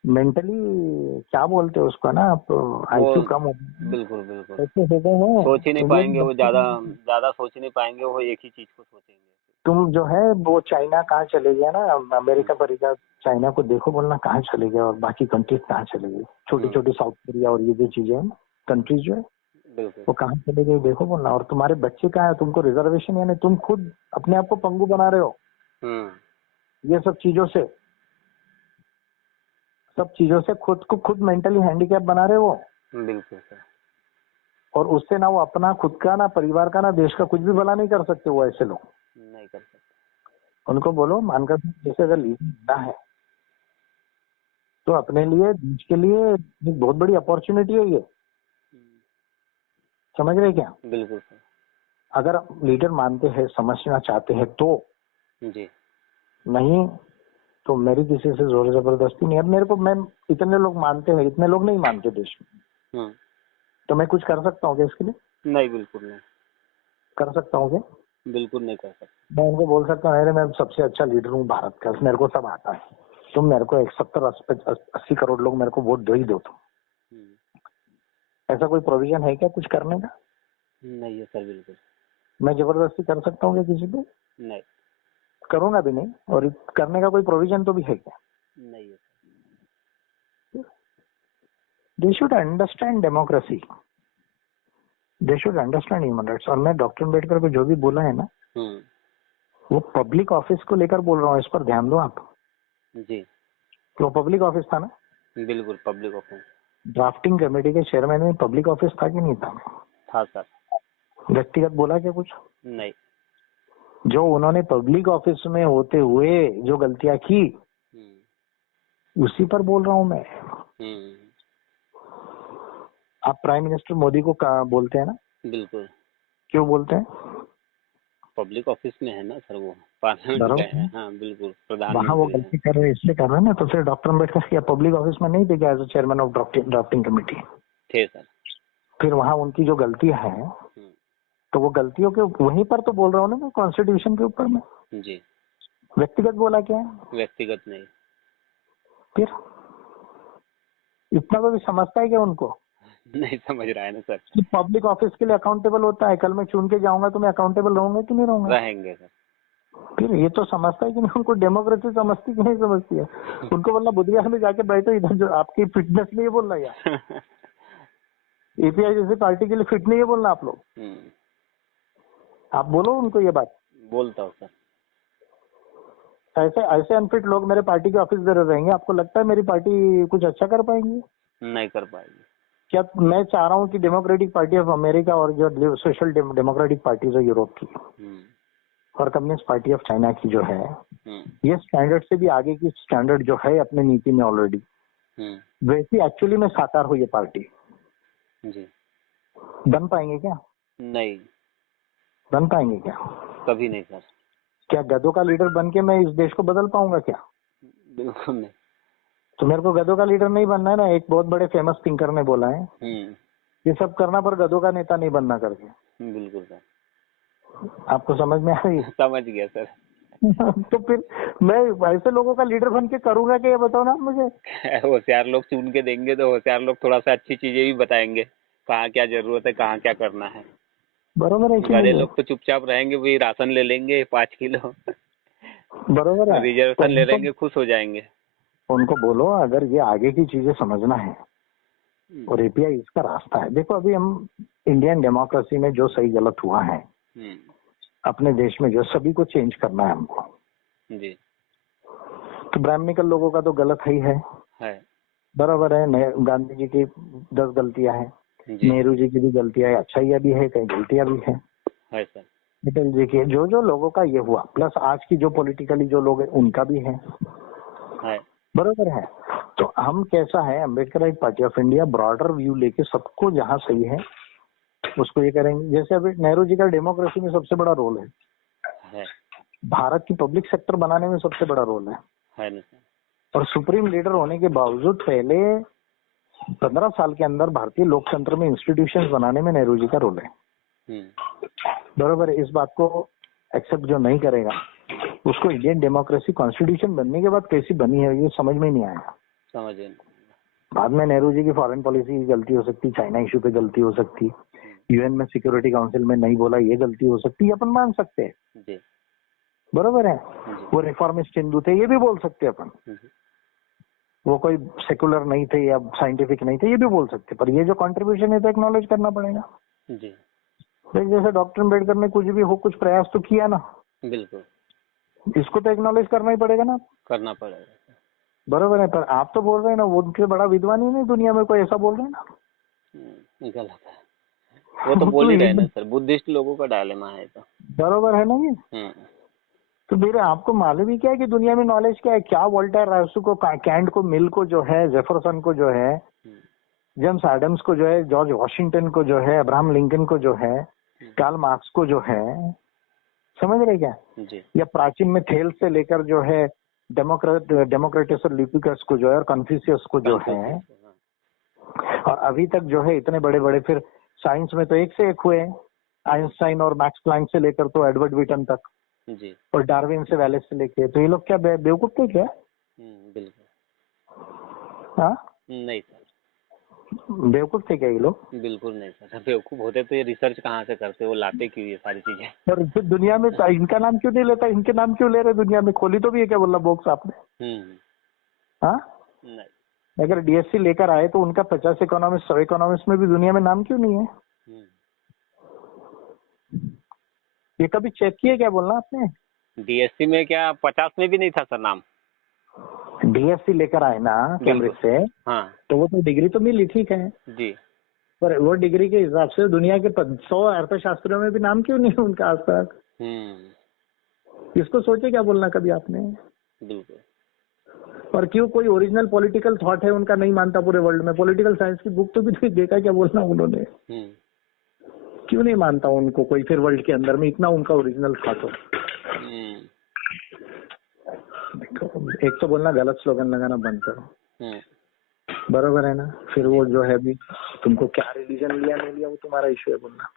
मेंटली क्या बोलते हैं उसको ना, आप आईक्यू कम हो। बिल्कुल बिल्कुल। हैं सोच ही नहीं पाएंगे वो, ज्यादा सोच नहीं पाएंगे वो, एक ही चीज को सोचेंगे। तुम जो है वो चाइना कहाँ चले गया ना, अमेरिका परिका, चाइना को देखो बोलना कहाँ चले गया, और बाकी कंट्रीज कहाँ चले गई, छोटी छोटी साउथ कोरिया और ये जो चीजें हैं कंट्रीज जो है वो कहाँ चले गई देखो बोलना। और तुम्हारे बच्चे कहाँ है? तुमको रिजर्वेशन, यानी तुम खुद अपने आप को पंगु बना रहे हो ये सब चीजों से खुद को खुद मेंटली हैंडीकैप बना रहे हो। बिल्कुल सर। और उससे ना वो अपना खुद का ना परिवार का ना देश का कुछ भी भला नहीं कर सकते। वो ऐसे लोग नहीं कर सकते। उनको बोलो मानकर जैसे अगर लीडर है तो अपने लिए देश के लिए एक बहुत बड़ी अपॉर्चुनिटी है ये, समझ रहे क्या? बिल्कुल सर। अगर लीडर मानते हैं, समझना चाहते हैं तो जी, नहीं तो मेरी किसी से जोर जबरदस्ती नहीं है। मेरे को, मैं इतने लोग मानते हैं, इतने लोग नहीं मानते देश में, तो मैं कुछ कर सकता हूँ क्या इसके लिए? नहीं, बिल्कुल नहीं कर सकता हूँ क्या? बिल्कुल नहीं कर सकता। मैं उनको बोल सकता हूँ अरे मैं सबसे अच्छा लीडर हूँ भारत का, मेरे को सब आता है, तुम मेरे को 70-80 करोड़ लोग मेरे को वोट दो ही दो। तुम ऐसा कोई प्रोविजन है क्या कुछ करने का? नहीं है सर, बिल्कुल। मैं जबरदस्ती कर सकता हूँ क्या किसी पे? नहीं, करूंगा भी नहीं। और करने का कोई प्रोविजन तो भी है क्या? नहीं है। They should understand democracy, they should understand human rights. और मैं डॉक्टर अम्बेडकर को जो भी बोला है ना, वो पब्लिक ऑफिस को लेकर बोल रहा हूँ, इस पर ध्यान दो आप जी। वो पब्लिक ऑफिस था ना? बिल्कुल पब्लिक ऑफिस। ड्राफ्टिंग कमेटी के चेयरमैन में पब्लिक ऑफिस था कि नहीं था सर। व्यक्तिगत बोला क्या कुछ? नहीं। जो उन्होंने पब्लिक ऑफिस में होते हुए जो गलतियां की उसी पर बोल रहा हूँ मैं। आप प्राइम मिनिस्टर मोदी को बोलते हैं ना? बिल्कुल। क्यों बोलते हैं? पब्लिक ऑफिस में है ना सर, वो पार्लियामेंट का है। हाँ बिल्कुल, प्रधानमंत्री वहाँ वो गलती कर रहे हैं इसलिए कर रहे हैं ना। तो फिर डॉक्टर अम्बेडकर क्या पब्लिक ऑफिस में नहीं थे क्या as a chairman of drafting committee? थे सर। फिर वहाँ उनकी जो गलतियां हैं तो वो गलतियों के वहीं पर तो बोल रहा हूँ ना मैं, कॉन्स्टिट्यूशन के ऊपर में। जी। व्यक्तिगत बोला क्या है? व्यक्तिगत नहीं। फिर इतना तो भी समझता है क्या उनको? नहीं समझ रहा है ना सर। कि पब्लिक ऑफिस के लिए अकाउंटेबल होता है, कल मैं चुन के जाऊंगा तो मैं अकाउंटेबल रहूंगा कि नहीं रहूंगा? रहेंगे सर। फिर ये तो समझता है कि नहीं? उनको डेमोक्रेसी समझती कि नहीं समझती है? उनको बोलना बुधवार में जाके बैठो इधर, जो आपकी फिटनेस नहीं है बोलना, यार एपीआई जैसी पार्टी के लिए फिट नहीं है बोलना आप लोग। आप बोलो उनको ये बात। बोलता हूँ सर। ऐसे ऐसे अनफिट लोग मेरे पार्टी के ऑफिस में रहेंगे, आपको लगता है मेरी पार्टी कुछ अच्छा कर पाएंगी? नहीं कर पाएगी। क्या मैं चाह रहा हूँ कि डेमोक्रेटिक पार्टी ऑफ अमेरिका और जो सोशल डेमोक्रेटिक पार्टीज है यूरोप की और कम्युनिस्ट पार्टी ऑफ चाइना की जो है, ये स्टैंडर्ड से भी आगे की स्टैंडर्ड जो है अपने नीति में ऑलरेडी, वैसी एक्चुअली में साकार हो ये पार्टी जी। बन पाएंगे क्या? नहीं बन पाएंगे क्या? कभी नहीं सर। क्या गधों का लीडर बन के मैं इस देश को बदल पाऊंगा क्या? बिल्कुल नहीं। तो मेरे को गधों का लीडर नहीं बनना है ना। एक बहुत बड़े फेमस थिंकर ने बोला है ये सब करना पर गधों का नेता नहीं बनना करके। बिल्कुल सर। आपको समझ में आ रही है? समझ गया सर। तो फिर मैं ऐसे लोगों का लीडर बन के करूंगा क्या, ये बताओ ना मुझे। होशियार लोग चुन के देंगे तो होशियार लोग थोड़ा सा अच्छी चीजें भी बताएंगे, कहाँ क्या जरूरत है, कहाँ क्या करना है। बरोबर है कि बड़े नहीं? लोग तो चुपचाप रहेंगे, वही राशन ले लेंगे 5 किलो, बरोबर है। रिजर्वेशन ले लेंगे, खुश हो जाएंगे। उनको बोलो अगर ये आगे की चीजें समझना है और एपीआई इसका रास्ता है। देखो अभी हम इंडियन डेमोक्रेसी में जो सही गलत हुआ है अपने देश में, जो सभी को चेंज करना है हमको जी। तो ब्राह्मणिकल लोगों का तो गलत ही है। बराबर है। गांधी जी की 10 गलतियां हैं, नेहरू जी की भी गलतियां है, अच्छाइयां भी है, कई गलतियां भी है सर। अटल जी की, जो जो लोगों का ये हुआ, प्लस आज की जो पॉलिटिकली जो लोग हैं उनका भी है। बरोबर है। तो हम कैसा है, Ambedkar party of India broader view लेके सबको जहाँ सही है उसको ये करेंगे। जैसे अभी नेहरू जी का डेमोक्रेसी में सबसे बड़ा रोल है, भारत की पब्लिक सेक्टर बनाने में सबसे बड़ा रोल है। और सुप्रीम लीडर होने के बावजूद पहले 15 साल के अंदर भारतीय लोकतंत्र में इंस्टीट्यूशंस बनाने में नेहरू जी का रोल है। बरोबर है। इस बात को एक्सेप्ट जो नहीं करेगा उसको इंडियन डेमोक्रेसी कॉन्स्टिट्यूशन बनने के बाद कैसी बनी है ये समझ में नहीं आया। बाद में नेहरू जी की फॉरेन पॉलिसी की गलती हो सकती, चाइना इश्यू पे गलती हो सकती, यूएन में सिक्योरिटी काउंसिल में नहीं बोला ये गलती हो सकती, अपन मान सकते हैं। बरोबर है। वो रिफॉर्मिस्ट हिंदू थे ये भी बोल सकते अपन, वो कोई सेकुलर नहीं थे या साइंटिफिक नहीं थे ये भी बोल सकते, पर ये जो कंट्रीब्यूशन है तो एक्नॉलेज करना पड़ेगा। जैसे डॉक्टर अम्बेडकर ने कुछ भी हो कुछ प्रयास तो किया ना, बिल्कुल, इसको तो एक्नॉलेज करना ही पड़ेगा ना, करना पड़ेगा। बरोबर है। पर आप तो बोल रहे हैं ना वो उनके बड़ा विद्वान ही नहीं दुनिया में कोई, ऐसा बोल रहे हैं ना। गलत है। वो तो बोल ही रहे ना सर, बुद्धिस्ट लोगों का डायलेमा है तो। बरोबर है ना ये। तो मेरे आपको मालूम ही क्या है कि दुनिया में नॉलेज क्या है, क्या वोल्टेयर राइसू को, कैंट को, मिल को जो है, जेफरसन को जो है, जेम्स एडम्स को जो है, जॉर्ज वॉशिंगटन को जो है, अब्राहम लिंकन को जो है, कार्ल मार्क्स को जो है, समझ रहे क्या जी? या प्राचीन में थेल्स से लेकर जो है डेमोक्रेटस और लिपिकस को जो है, और कन्फ्यूशियस को जो है, और अभी तक जो है इतने बड़े बड़े, फिर साइंस में तो एक से एक हुए, आइंस्टाइन और मैक्स प्लैंक से लेकर तो एडवर्ड विटन तक जी, और डार्विन से वैलेस से लेके, तो ये लोग क्या बेवकूफ थे क्या? बिल्कुल। हाँ नहीं सर, बेवकूफ थे क्या ये लोग? बिल्कुल नहीं सर, बेवकूफ होते तो ये रिसर्च कहाँ से करते, वो लाते क्यों ये सारी चीजें? और फिर दुनिया में इनका नाम क्यों नहीं लेता, इनके नाम क्यों ले रहे दुनिया में? खोली तो भी है क्या बोला बॉक्स आपने? हाँ नहीं, अगर डीएससी लेकर आए तो उनका 50 इकोनॉमिस्ट 100 इकोनॉमिस्ट में भी दुनिया में नाम क्यों नहीं है? ये कभी चेक किए क्या बोलना आपने? डीएससी में क्या 50 में भी नहीं था सर नाम। डीएससी लेकर आए ना कैम्ब्रिज से, हाँ, तो वो तो डिग्री तो मिली, ठीक है जी, पर वो डिग्री के हिसाब से दुनिया के 100 अर्थशास्त्रियों में भी नाम क्यों नहीं है उनका आज तक? इसको सोचे क्या बोलना कभी आपने? बिल्कुल। और क्यों कोई ओरिजिनल पॉलिटिकल थॉट है उनका नहीं मानता पूरे वर्ल्ड में? पॉलिटिकल साइंस की बुक तो भी नहीं देखा क्या बोलना उन्होंने? क्यों नहीं मानता उनको कोई फिर वर्ल्ड के अंदर में, इतना उनका ओरिजिनल थॉट हो? एक तो बोलना गलत स्लोगन लगाना बंद करो, बरोबर है ना? फिर वो जो है भी तुमको क्या रिलीजन लिया नहीं लिया वो तुम्हारा इश्यू है बोलना,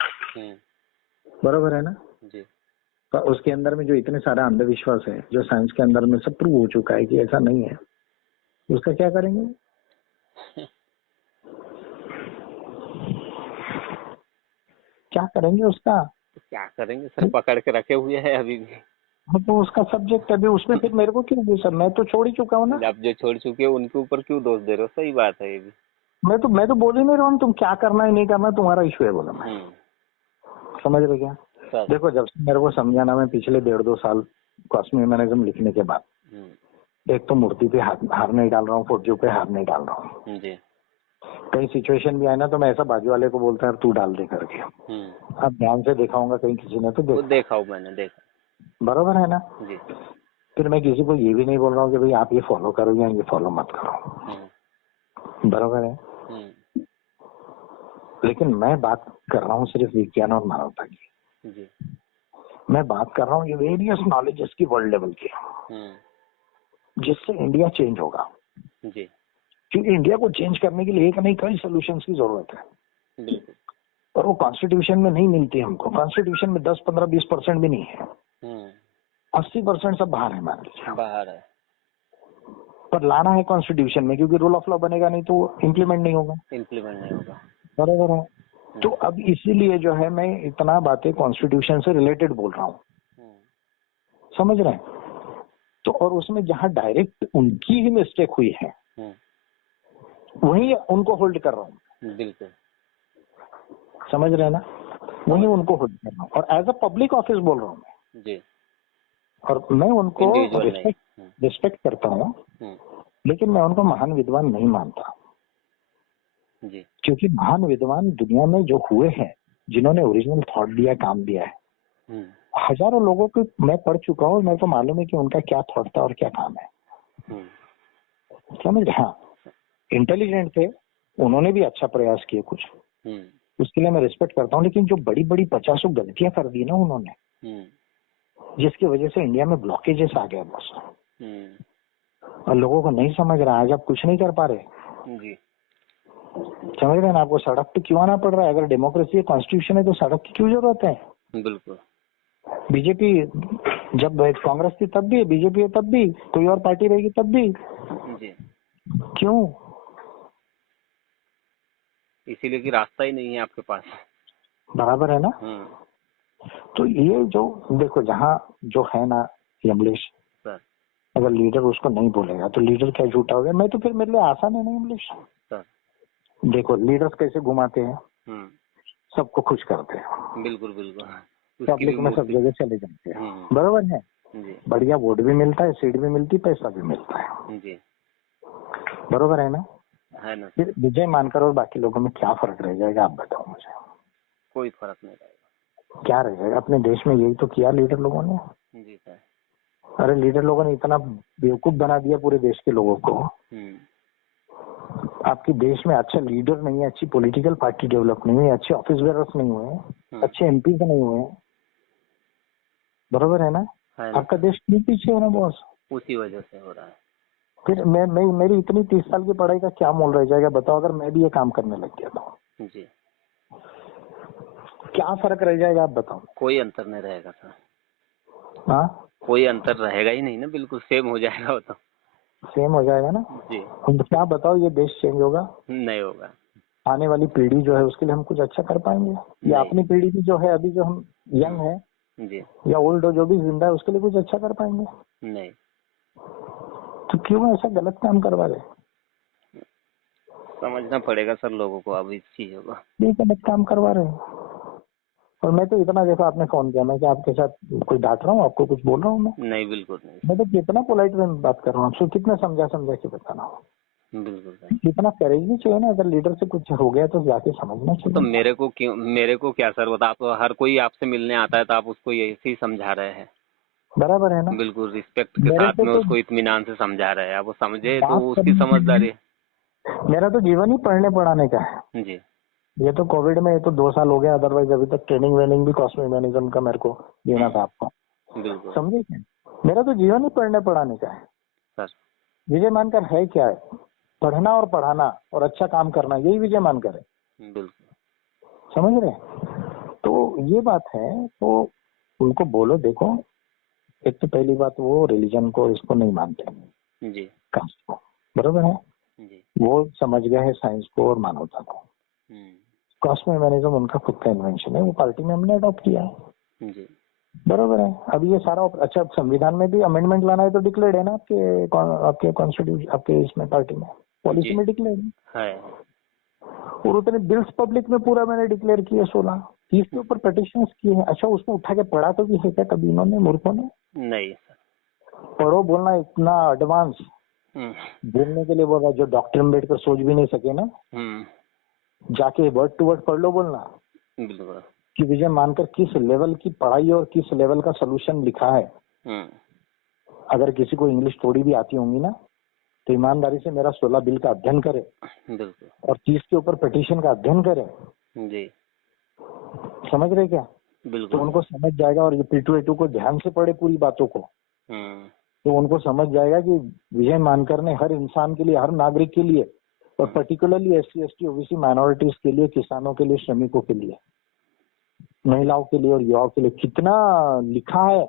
बरोबर है ना जी? तो उसके अंदर में जो इतने सारा अंधविश्वास है जो साइंस के अंदर में सब प्रूव हो चुका है कि ऐसा नहीं है, उसका क्या करेंगे? क्या करेंगे उसका? क्या करेंगे सर, पकड़ के रखे हुए हैं अभी भी। तो उसका सब्जेक्ट अभी उसमें फिर मेरे को क्यों सर, मैं तो छोड़ ही चुका हूँ ना। आप जो छोड़ चुके हो उनके ऊपर क्यों दोष दे रहे हो? सही बात है ये भी। मैं तो बोल ही नहीं रहा हूँ, तुम क्या करना है नहीं करना तुम्हारा इशू है बोला मैं। समझ रहे क्या? देखो जब से मेरे को समझाना, मैं पिछले 1.5-2 साल कॉस्मिक ह्यूमनिज्म लिखने के बाद एक तो मूर्ति पे हार नहीं डाल रहा हूँ, फोटो पे हार नहीं डाल रहा हूँ जी। कहीं सिचुएशन भी आए ना तो मैं ऐसा बाजू वाले को बोलता है तू डाल दे करके। अब ध्यान से देखा होगा कहीं किसी ने तो देखा हूँ मैंने, देखा। बराबर है ना जी। फिर मैं किसी को ये भी नहीं बोल रहा हूँ कि भाई आप ये फॉलो करो या ये फॉलो मत करो, बराबर है। लेकिन मैं बात कर रहा हूँ सिर्फ विज्ञान और मानवता की। जी। मैं बात कर रहा हूँ ये वेरियस नॉलेजेस की वर्ल्ड लेवल की, जिससे इंडिया चेंज होगा। जी। क्योंकि इंडिया को चेंज करने के लिए एक नहीं कई सोल्यूशंस की जरूरत है, बिल्कुल। और वो कॉन्स्टिट्यूशन में नहीं मिलती हमको। कॉन्स्टिट्यूशन में 10, 15, 20% भी नहीं है, 80% सब बाहर है, मान लीजिए बाहर है। पर लाना है कॉन्स्टिट्यूशन में, क्योंकि रूल ऑफ लॉ बनेगा नहीं तो इम्प्लीमेंट नहीं होगा। बराबर है। तो अब इसीलिए जो है मैं इतना बातें कॉन्स्टिट्यूशन से रिलेटेड बोल रहा हूँ, समझ रहे हैं। तो और उसमें जहाँ डायरेक्ट उनकी ही मिस्टेक हुई है वही उनको होल्ड कर रहा हूँ। बिल्कुल, समझ रहे हैं ना, वही उनको होल्ड कर रहा हूँ और एज अ पब्लिक ऑफिस बोल रहा हूँ मैं जी। और मैं उनको रिस्पेक्ट करता हूँ, लेकिन मैं उनको महान विद्वान नहीं मानता जी। क्योंकि महान विद्वान दुनिया में जो हुए हैं, जिन्होंने ओरिजिनल थॉट दिया, काम दिया है, हजारों लोगों को मैं पढ़ चुका हूँ, मेरे को मालूम है कि उनका क्या थॉट था और क्या काम है। समझ रहे? हाँ, इंटेलिजेंट थे, उन्होंने भी अच्छा प्रयास किए कुछ, उसके लिए मैं रिस्पेक्ट करता हूँ। लेकिन जो बड़ी बड़ी 50 गलतियां कर दी ना उन्होंने, जिसकी वजह से इंडिया में ब्लॉकेजेस आ गए बस, और लोगों को नहीं समझ रहा। आज आप कुछ नहीं कर पा रहे जी, समझ रहे हैं ना। आपको सड़क पे क्यों आना पड़ रहा है? अगर डेमोक्रेसी कॉन्स्टिट्यूशन है तो सड़क की क्यों जरूरत है? बिल्कुल। बीजेपी जब कांग्रेस थी तब भी, बीजेपी है तब भी, कोई और पार्टी रहेगी तब भी जी। क्यों? इसीलिए कि रास्ता ही नहीं है आपके पास। बराबर है ना। तो ये जो देखो, जहाँ जो है ना यमलेश, अगर लीडर उसको नहीं बोलेगा तो लीडर क्या झूठा हो गया? मैं तो फिर मेरे लिए आसान है ना यमलेश। देखो लीडर्स कैसे घुमाते हैं, सबको खुश करते हैं, बिल्कुल बिल्कुल, पब्लिक में सब जगह चले जाते हैं, बराबर है जी। बढ़िया वोट भी मिलता है, सीट भी मिलती, पैसा भी मिलता है जी, बराबर है ना। फिर विजय मानकर और बाकी लोगों में क्या फर्क रह जाएगा? आप बताओ मुझे। कोई फर्क नहीं रहेगा। क्या रह जाएगा? अपने देश में यही तो किया लीडर लोगों ने जी सर। अरे लीडर लोगों ने इतना बेवकूफ बना दिया पूरे देश के लोगों को। आपके देश में अच्छा लीडर नहीं है, अच्छी पॉलिटिकल पार्टी डेवलप नहीं हुई, अच्छे ऑफिस बेयर्स नहीं हुए, अच्छे एमपी नहीं हुए, बराबर है ना। आपका देश क्यों पीछे है ना बॉस? उसी वजह से हो रहा है। फिर मैं मेरी इतनी 30 साल की पढ़ाई का क्या मोल रह जाएगा? बताओ, अगर मैं भी ये काम करने लग गया तो जी, क्या फर्क रह जाएगा? आप बताओ। कोई अंतर नहीं रहेगा सर। हाँ, कोई अंतर रहेगा ही नहीं ना, बिल्कुल सेम हो जाएगा वो तो। सेम हो जाएगा ना जी। हम क्या बताओ, ये देश चेंज होगा? नहीं होगा। आने वाली पीढ़ी जो है उसके लिए हम कुछ अच्छा कर पाएंगे? या अपनी पीढ़ी की जो है अभी जो हम यंग है जी, या ओल्ड जो भी जिंदा है उसके लिए कुछ अच्छा कर पाएंगे? नहीं। तो क्यों ऐसा गलत काम करवा रहे? समझना पड़ेगा सर लोगों को अब इस चीजों को। ये गलत काम करवा रहे हैं। और मैं तो इतना, देखो आपने फोन किया, मैं क्या आपके साथ कोई डांट रहा हूँ, आपको कुछ बोल रहा हूँ मैं? नहीं, बिल्कुल नहीं। मैं तो कितना पोलाइट में बात कर रहा हूँ आपसे, कितना समझा के बताना हो। बिल्कुल। इतना करेज भी चाहिए ना, अगर लीडर से कुछ हो गया तो जाके समझना चाहिए। तो मेरे को क्या सर बता, आप हर कोई आपसे मिलने आता है तो आप उसको यही समझा रहे हैं। बराबर है ना। बिल्कुल रिस्पेक्ट के साथ में उसको इत्मीनान से समझा रहे हैं, अब वो समझे तो उसकी समझदारी। मेरा तो जीवन ही पढ़ने पढ़ाने का है जी। ये तो कोविड में, ये तो 2 साल हो गया, अदरवाइज अभी तक ट्रेनिंग वेनिंग भी कॉस्मिक मैनेजमेंट का मेरे को देना था आपको, समझे क्या? मेरा तो जीवन ही पढ़ने पढ़ाने का है सर। विजय मानकर है क्या है? पढ़ना और पढ़ाना और अच्छा काम करना, यही विजय मानकर है। बिल्कुल, समझ रहे? तो ये बात है, तो उनको बोलो, देखो एक तो पहली बात, वो रिलीजन को इसको नहीं मानते जी, कास्ट को, बराबर है जी। वो समझ गया है साइंस को और मानवता को। कॉस्मिक मैनेजम उनका खुद का इन्वेंशन है, वो पार्टी में हमने अडॉप्ट किया है जी, बराबर है। अब ये सारा अच्छा, संविधान में भी अमेंडमेंट लाना है तो डिक्लेयर्ड है ना आपके कॉन्स्टिट्यूशन, आपके इसमें पार्टी में पॉलिसी में डिक्लेयर्ड है। और उतने बिल्स पब्लिक में पूरा मैंने डिक्लेयर किया 16, 30 के ऊपर पिटिशंस किए हैं। अच्छा, उसको उठा के पढ़ा तो भी है क्या कभी इन्होंने, मूर्खों ने? नहीं। पढ़ो बोलना इतना एडवांस बोलने के लिए बोल रहा है, जो डॉक्टर अम्बेडकर सोच भी नहीं सके ना, जाके वर्ड टू वर्ड पढ़ लो बोलना बिल्कुल कि विजय मानकर किस लेवल की पढ़ाई और किस लेवल का सोल्यूशन लिखा है। अगर किसी को इंग्लिश थोड़ी भी आती होंगी ना, तो ईमानदारी से मेरा 16 बिल का अध्ययन करे और 30 के ऊपर पिटीशन का अध्ययन करे जी, समझ रहे क्या? बिल्कुल तो उनको समझ जाएगा, और ये P2A2 को ध्यान से पढ़े पूरी बातों को, तो उनको समझ जाएगा कि विजय मानकर ने हर इंसान के लिए, हर नागरिक के लिए, और particularly SC ST OBC minorities के लिए, किसानों के लिए, श्रमिकों के लिए, महिलाओं के लिए और युवाओं के लिए कितना लिखा है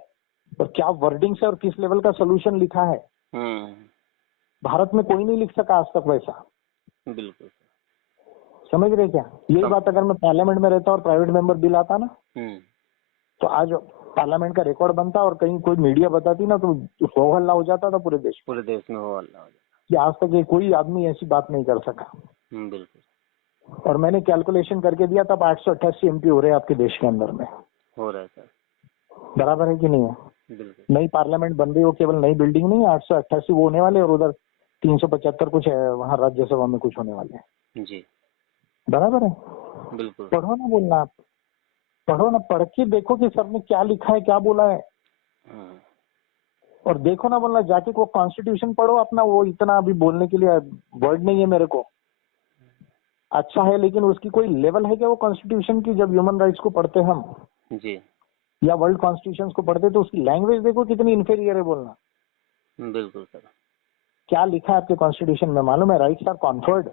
और क्या वर्डिंग से और किस लेवल का सोल्यूशन लिखा है। भारत में कोई नहीं लिख सका आज तक वैसा। बिल्कुल समझ रहे क्या? यही बात अगर मैं पार्लियामेंट में रहता और प्राइवेट मेंबर बिल आता ना, तो आज पार्लियामेंट का रिकॉर्ड बनता और कहीं कोई मीडिया बताती ना, तो हो हल्ला हो जाता था पूरे देश में हो हल्ला कि आज तक ये कोई आदमी ऐसी बात नहीं कर सका। बिल्कुल। और मैंने कैलकुलेशन करके दिया, तब 888 MP हो रहे हैं आपके देश के अंदर में। हो रहा है सर, बराबर है कि नहीं है? बिल्कुल। नई पार्लियामेंट बन रही हो, केवल नई बिल्डिंग नहीं, 888 वो होने वाले, और उधर 375 कुछ है, वहाँ राज्यसभा में कुछ होने वाले हैं जी, बराबर है। बिल्कुल। पढ़ो ना बोलना, आप पढ़ो ना, पढ़ के देखो कि सर ने क्या लिखा है, क्या बोला है, और देखो ना बोलना, जाके वो कॉन्स्टिट्यूशन पढ़ो अपना। वो इतना अभी बोलने के लिए वर्ड नहीं है मेरे को, अच्छा है, लेकिन उसकी कोई लेवल है क्या वो कॉन्स्टिट्यूशन की? जब ह्यूमन राइट्स को पढ़ते हम जी, या वर्ल्ड कॉन्स्टिट्यूशन को पढ़ते, तो उसकी लैंग्वेज देखो कितनी इन्फीरियर है बोलना। बिल्कुल सर। क्या लिखा है आपके कॉन्स्टिट्यूशन में मालूम है? Rights are conferred,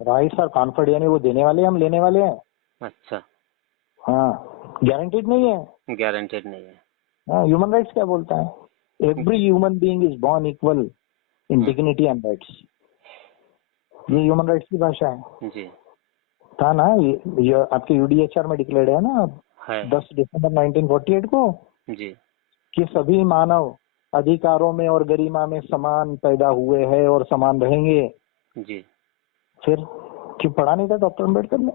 rights are conferred, यानी वो देने वाले, हम लेने वाले हैं। अच्छा, हाँ, गारंटीड नहीं है, गारंटेड नहीं है। हाँ, ह्यूमन राइट्स क्या बोलता है? Every human being is born equal in dignity and rights. ये ह्यूमन राइट्स की भाषा है जी, था ना, ये आपके UDHR में डिक्लेयर्ड है ना, है 10 दिसंबर 1948 को, जी, कि सभी मानव अधिकारों में और गरिमा में समान पैदा हुए हैं और समान रहेंगे। जी। फिर क्यों पढ़ा नहीं था डॉक्टर अम्बेडकर ने?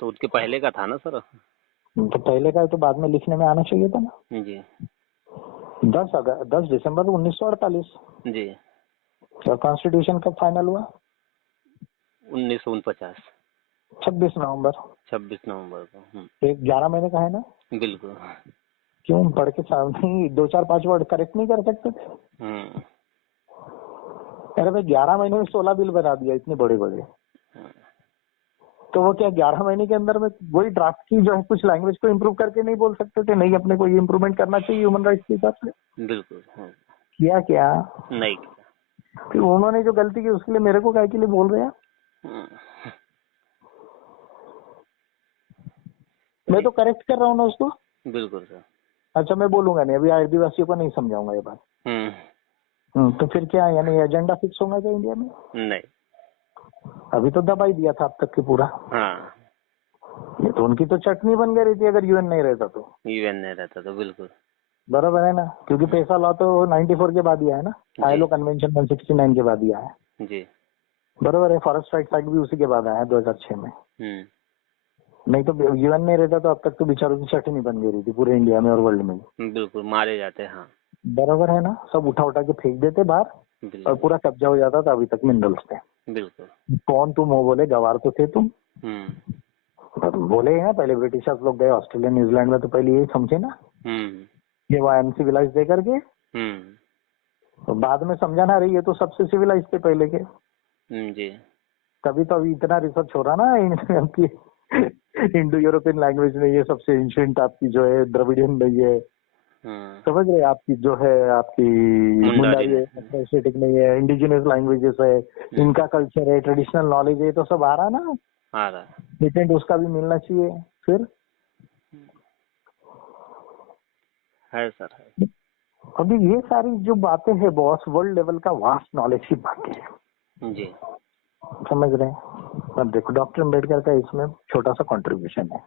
तो उसके पहले का था ना सर। तो पहले का है, तो बाद में लिखने में आना चाहिए था ना। जी, 10 दिसंबर 1948। जी, तो कॉन्स्टिट्यूशन कब फाइनल हुआ? 1949, 26 नवंबर। 26 नवंबर को। एक 11 महीने का है ना। बिल्कुल। क्यों पढ़ के सामने 2 4 5 वर्ड करेक्ट नहीं कर सकते थे? अरे भाई 11 महीने में 16 बिल बना दिया, इतने बड़े बड़े। तो वो क्या 11 महीने के अंदर में वही ड्राफ्ट की जो है कुछ लैंग्वेज को इम्प्रूव करके नहीं बोल सकते थे? नहीं, अपने को ये इम्प्रूवमेंट करना चाहिए ह्यूमन राइट्स के हिसाब से। बिल्कुल। किया क्या? नहीं किया। फिर उन्होंने जो गलती की उसके लिए मेरे को क्या के लिए बोल रहे हैं? मैं तो करेक्ट कर रहा हूँ ना उसको। बिल्कुल सर। अच्छा, मैं बोलूंगा नहीं, अभी आदिवासियों को नहीं समझाऊंगा ये बात। तो फिर क्या, यानी एजेंडा फिक्स होगा क्या इंडिया में? नहीं। अभी तो दबा ही दिया था अब तक के पूरा। हाँ, ये तो उनकी तो चटनी बन गई थी अगर UN नहीं रहता तो। UN नहीं रहता तो बिल्कुल। बराबर है ना, क्योंकि पैसा लॉ तो 94 के बाद ही आया ना, ILO कन्वेंशन 169 के बाद ही आया। जी, बराबर है, फॉरेस्ट राइट्स एक्ट भी उसी के बाद आया 2006 में। नहीं तो UN नहीं रहता तो अब तक तो बेचारों की चटनी बन गई रही थी पूरे इंडिया में और वर्ल्ड में। बिल्कुल, मारे जाते। हाँ, बराबर है ना, सब उठा उठा के फेंक देते बाहर और पूरा कब्जा हो जाता था अभी तक मिनरल्स पे। बिल्कुल। कौन तुम हो बोले, गवार तो थे तुम। बोले हैं पहले ब्रिटिशर्स लोग गए ऑस्ट्रेलिया न्यूजीलैंड में, तो पहले यही समझे ना ये वो अनसिविलाइज दे करके। तो बाद में समझा ना, रही है तो सबसे सिविलाइज थे पहले के। जी, तभी तो अभी इतना रिसर्च हो रहा ना आपकी इंडो यूरोपियन लैंग्वेज में, ये सबसे एंशिएंट आपकी जो है द्रविडियन नहीं है, समझ रहे, आपकी जो है आपकी मुंडारी है, एशियाटिक नहीं है, इंडिजिनस लैंग्वेजेस है, इनका कल्चर है, ट्रेडिशनल नॉलेज है, तो सब आ रहा ना, आ रहा पेटेंट उसका भी मिलना चाहिए। फिर है सर, है। अभी ये सारी जो बातें हैं बॉस, वर्ल्ड लेवल का वास्ट नॉलेज की बातें हैं जी, समझ रहे हैं। अब देखो डॉक्टर अम्बेडकर का इसमें छोटा सा कंट्रीब्यूशन है,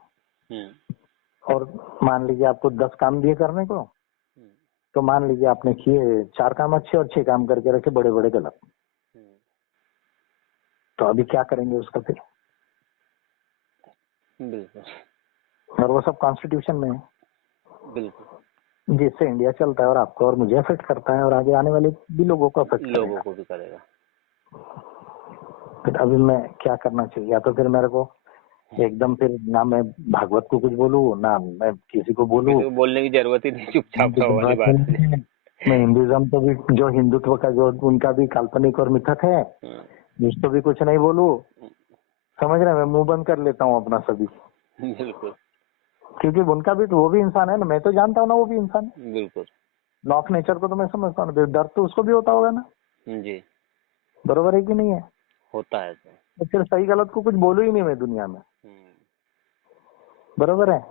और मान लीजिए आपको 10 काम दिए करने को, तो मान लीजिए आपने किए 4 काम अच्छे और 6 काम करके रखे बड़े बड़े गलत, तो अभी क्या करेंगे उसका फिर? बिल्कुल, और वो सब कॉन्स्टिट्यूशन में है। बिल्कुल। जिससे इंडिया चलता है और आपको और मुझे अफेक्ट करता है और आगे आने वाले भी लोगों को अफेक्ट लोगों करेगा। को भी करेगा। फिर अभी मैं क्या करना चाहिए? या तो फिर मेरे को एकदम फिर ना मैं भागवत को कुछ बोलूं ना मैं किसी को बोलूं, किसी को बोलने की जरूरत ही नहीं, चुपचाप रहो वाली बात है। मैं हिंदुज्म तो भी जो हिंदुत्व का जो उनका भी काल्पनिक और मिथक है जिसको भी कुछ नहीं बोलूं, समझ रहे हैं, मैं मुंह बंद कर लेता हूँ अपना सभी। बिल्कुल क्योंकि उनका भी तो वो भी इंसान है ना, मैं तो जानता हूँ ना वो भी इंसान है। बिल्कुल लॉ ऑफ नेचर को तो मैं समझता हूँ, दर्द तो उसको भी होता होगा ना, जी, बरोबर है कि नहीं है? होता है तो फिर सही गलत को कुछ बोलू ही नहीं मैं दुनिया में, बरोबर है।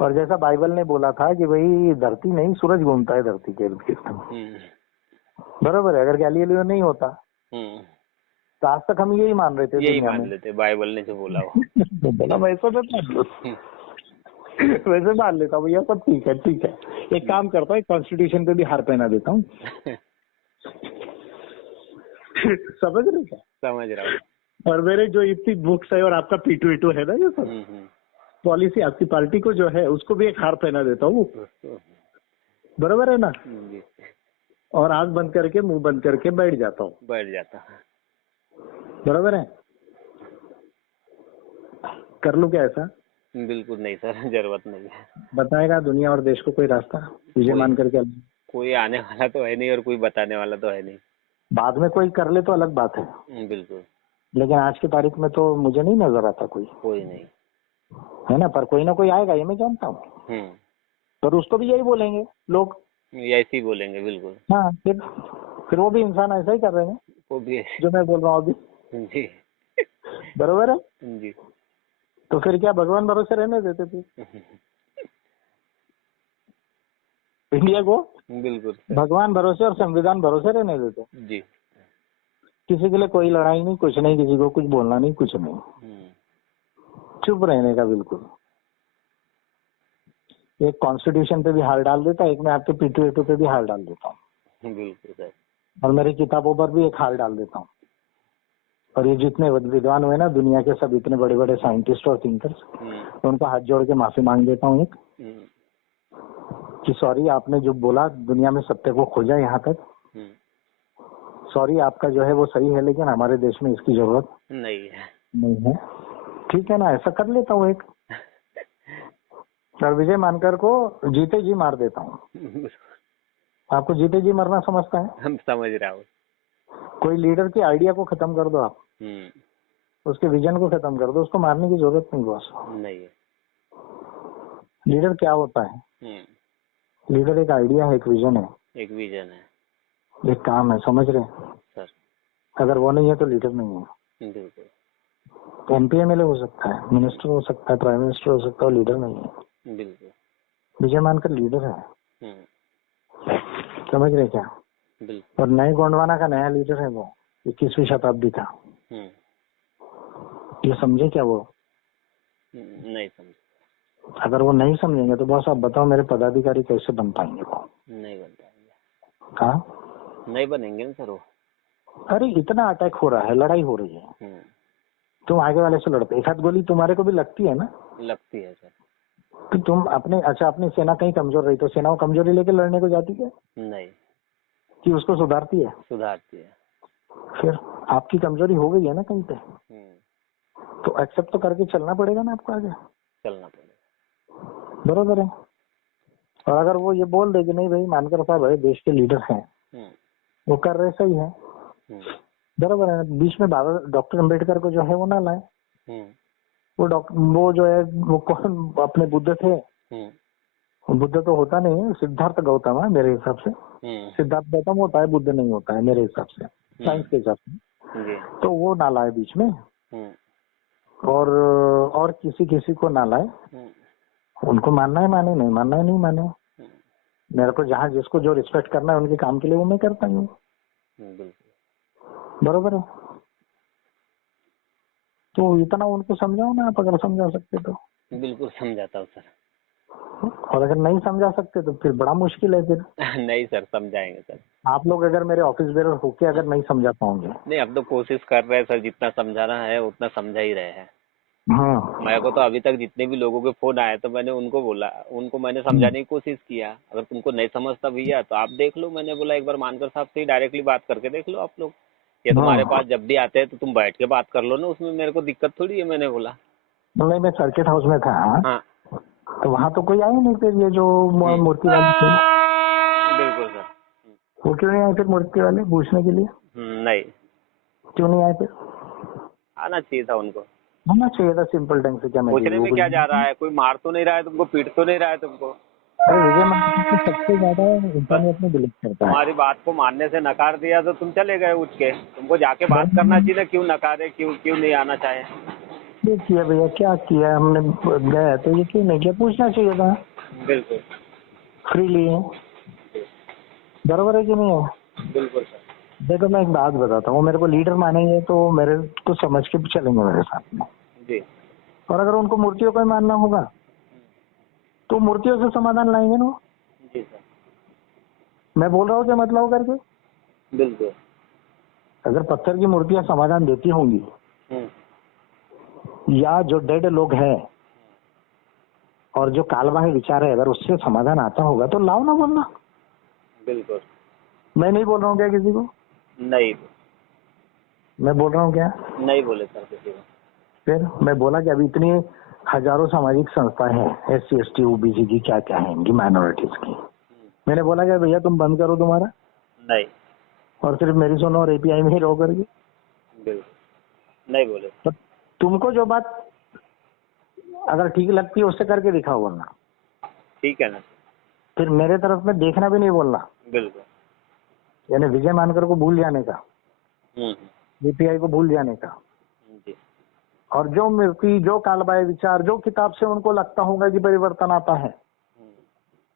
और जैसा बाइबल ने बोला था कि भाई धरती नहीं सूरज घूमता है धरती के इर्द गिर्द, बरोबर है। अगर गैलीलियो नहीं होता तो आज तक हम यही मान रहे थे यही दुनिया मान में। लेते बाइबल ने जो बोला वो। तो बोला वैसे तो मान लो, वैसे मान लेता हूँ भैया, सब ठीक है ठीक है। एक काम करता हूँ, कॉन्स्टिट्यूशन पे भी हार पहना देता हूँ। समझ रहे क्या? समझ रहा हूँ। और मेरे जो इतनी बुक्स है और आपका पीटू है ना ये सब पॉलिसी आपकी पार्टी को जो है उसको भी एक हार पहना देता हूँ, बरोबर है ना। और आंख बंद करके मुंह बंद करके बैठ जाता हूँ, बैठ जाता, बरोबर है। कर लूं क्या ऐसा? बिल्कुल नहीं सर, जरूरत नहीं है। बताएगा दुनिया और देश को कोई रास्ता तुझे मान करके? कोई आने वाला तो है नहीं और कोई बताने वाला तो है नहीं। बाद में कोई कर ले तो अलग बात है, बिल्कुल, लेकिन आज की तारीख में तो मुझे नहीं नजर आता कोई नहीं है ना। पर कोई ना कोई आएगा ये मैं जानता हूँ, पर उसको भी यही बोलेंगे लोग, ऐसे ही बोलेंगे। बिल्कुल, हाँ। फिर वो भी इंसान ऐसा ही कर रहे हैं वो भी जो मैं बोल रहा हूँ अभी, जी बरोबर है। जी। तो फिर क्या भगवान भरोसे रहने देते थे इंडिया को? बिल्कुल भगवान भरोसे और संविधान भरोसे रहने देते जी। किसी के लिए कोई लड़ाई नहीं, कुछ नहीं, किसी को कुछ बोलना नहीं, कुछ नहीं, चुप रहने का बिल्कुल। एक कॉन्स्टिट्यूशन पे भी हार डाल देता, एक मैं आपके पीटू पे भी हार डाल देता हूँ, बिल्कुल सर। और मेरी किताबों पर भी एक हार डाल देता हूँ। और ये जितने विद्वान हुए ना दुनिया के, सब इतने बड़े बड़े साइंटिस्ट और थिंकर्स, उनको हाथ जोड़ के माफी मांग देता हूँ एक, कि सॉरी आपने जो बोला दुनिया में सत्य को खोजा यहाँ तक, सॉरी आपका जो है वो सही है, लेकिन हमारे देश में इसकी जरूरत नहीं है। ठीक है ना, ऐसा कर लेता हूँ एक। और विजय मानकर को जीते जी मार देता हूँ। आपको जीते जी मरना समझता है? हम समझ रहा हूँ। कोई लीडर की आइडिया को खत्म कर दो आप, उसके विजन को खत्म कर दो, उसको मारने की जरूरत नहीं बॉस। नहीं है। लीडर क्या होता है? लीडर एक आइडिया है, एक विजन है, एक विजन है, एक काम है, समझ रहे हैं सर। अगर वो नहीं है तो लीडर नहीं है। बिल्कुल। MP MLA हो सकता है, मिनिस्टर हो सकता है, प्राइम मिनिस्टर हो सकता है, लीडर नहीं है। बिल्कुल। विजय मानकर लीडर है, समझ रहे क्या? बिल्कुल। और नए गोंडवाना का नया लीडर है वो, 21वीं शताब्दी का। ये समझे क्या वो? नहीं समझे। अगर वो नहीं समझेंगे तो बस आप बताओ मेरे पदाधिकारी कैसे बन पाएंगे वो? नहीं बन पाएंगे। कहाँ नहीं बनेंगे ना सर वो। अरे इतना अटैक हो रहा है, लड़ाई हो रही है, तुम आगे वाले से लड़ते, एक हाथ गोली तुम्हारे को भी लगती है ना? लगती है सर। तो तुम अपने अपनी सेना कहीं कमजोर रही तो सेना को कमजोरी लेके लड़ने को जाती है नहीं, कि उसको सुधारती है? सुधारती है। फिर आपकी कमजोरी हो गई है ना कहीं पे, तो एक्सेप्ट तो करके चलना पड़ेगा ना आपको, आगे चलना पड़ेगा, बरोबर है। और अगर वो ये बोल दे कि नहीं भाई मानकर साहब है देश के लीडर हैं, वो कर रहे सही है, बरोबर है। बीच में डॉक्टर अम्बेडकर को जो है वो ना लाए, वो जो है वो कौन अपने बुद्ध थे? बुद्ध तो होता नहीं है, सिद्धार्थ गौतम है मेरे हिसाब से। सिद्धार्थ गौतम होता है, बुद्ध नहीं होता है मेरे हिसाब से, साइंस के हिसाब से। तो वो ना लाए बीच में, और किसी को ना लाए। उनको मानना है माने, नहीं मानना है नहीं माने। मेरे को जहाँ जिसको जो रिस्पेक्ट करना है उनके काम के लिए वो मैं करता हूँ, बरोबर है। तो इतना उनको समझाओ ना आप, अगर समझा सकते तो। बिल्कुल समझाता हूँ सर। और अगर नहीं समझा सकते तो फिर बड़ा मुश्किल है फिर। नहीं सर, समझाएंगे सर। आप लोग अगर मेरे ऑफिस बेरर होके अगर नहीं समझा पाओगे। नहीं, अब तो कोशिश कर रहे हैं सर, जितना समझाना है उतना समझा ही रहे हैं। हाँ मेरे को तो अभी तक जितने भी लोगों के फोन आए तो मैंने उनको बोला, उनको मैंने समझाने की कोशिश किया, अगर तुमको नहीं समझता भैया तो आप देख लो, मैंने बोला एक बार मानकर साहब से ही डायरेक्टली बात करके देख लो आप लोग, ये तुम्हारे हाँ। पास जब भी आते हैं तो तुम बैठ के बात कर लो ना, उसमें मेरे को दिक्कत थोड़ी है, मैंने बोला। नहीं, मैं सर्किट हाउस में था, हाँ। तो वहाँ तो कोई आया नहीं फिर, ये जो मूर्ति वाले थे बिल्कुल सर। वो क्यों नहीं आए फिर मूर्ति वाले पूछने के लिए? नहीं, क्यों नहीं आए फिर? आना चाहिए था उनको। होना चाहिए था सिंपल ढंग से, क्या मैं पूछने वो में कुछ। क्या जा रहा है, कोई मार तो नहीं रहा है तुमको, पीट तो नहीं रहा है तुमको। अरे विजय माल्या को सबसे ज्यादा बस इंसानियत में बिलीव करता है। तुम्हारी बात को मानने से नकार दिया तो तुम चले गए उठ के, तुमको जाके बात करना चाहिए ना, क्यों नकारे, क्यों क्यों नहीं आना चाहे। ये किया भैया, क्या किया हमने, गए तो ये क्यों नहीं किया, पूछना चाहिए था बिल्कुल फ्रीली। बराबर है कि नहीं है? बिल्कुल सर। देखो मैं एक बात बताता हूँ, मेरे को लीडर मानेंगे तो मेरे को समझ के चलेंगे मेरे साथ में, जी और अगर उनको मूर्तियों को ही मानना होगा तो मूर्तियों से समाधान लाएंगे ना। जी सर। मैं बोल रहा हूँ क्या मतलब करके, बिल्कुल। अगर पत्थर की मूर्तियां समाधान देती होंगी या जो डेड लोग हैं और जो कालबाह्य विचार है, अगर उससे समाधान आता होगा तो लाओ ना, बोलना। बिल्कुल। मैं नहीं बोल रहा हूँ क्या किसी को, नहीं, मैं बोल रहा हूँ क्या? नहीं बोले सर किसी को। फिर मैं बोला कि अभी इतनी हजारों सामाजिक संस्थाएं हैं, SC ST OBC की, क्या क्या है इनकी, माइनॉरिटीज की। मैंने बोला क्या भैया तुम बंद करो तुम्हारा, नहीं, और सिर्फ मेरी सुनो और API में ही रहो करके? बिल्कुल नहीं बोले। तो तुमको जो बात अगर ठीक लगती है उससे करके दिखाओ, वरना ठीक है ना। फिर मेरे तरफ में देखना भी नहीं बोलना। बिल्कुल। यानी विजय मानकर को भूल जाने का, API को भूल जाने का, जी। और जो मूर्ति, जो कालबाह्य विचार, जो किताब से उनको लगता होगा कि परिवर्तन आता है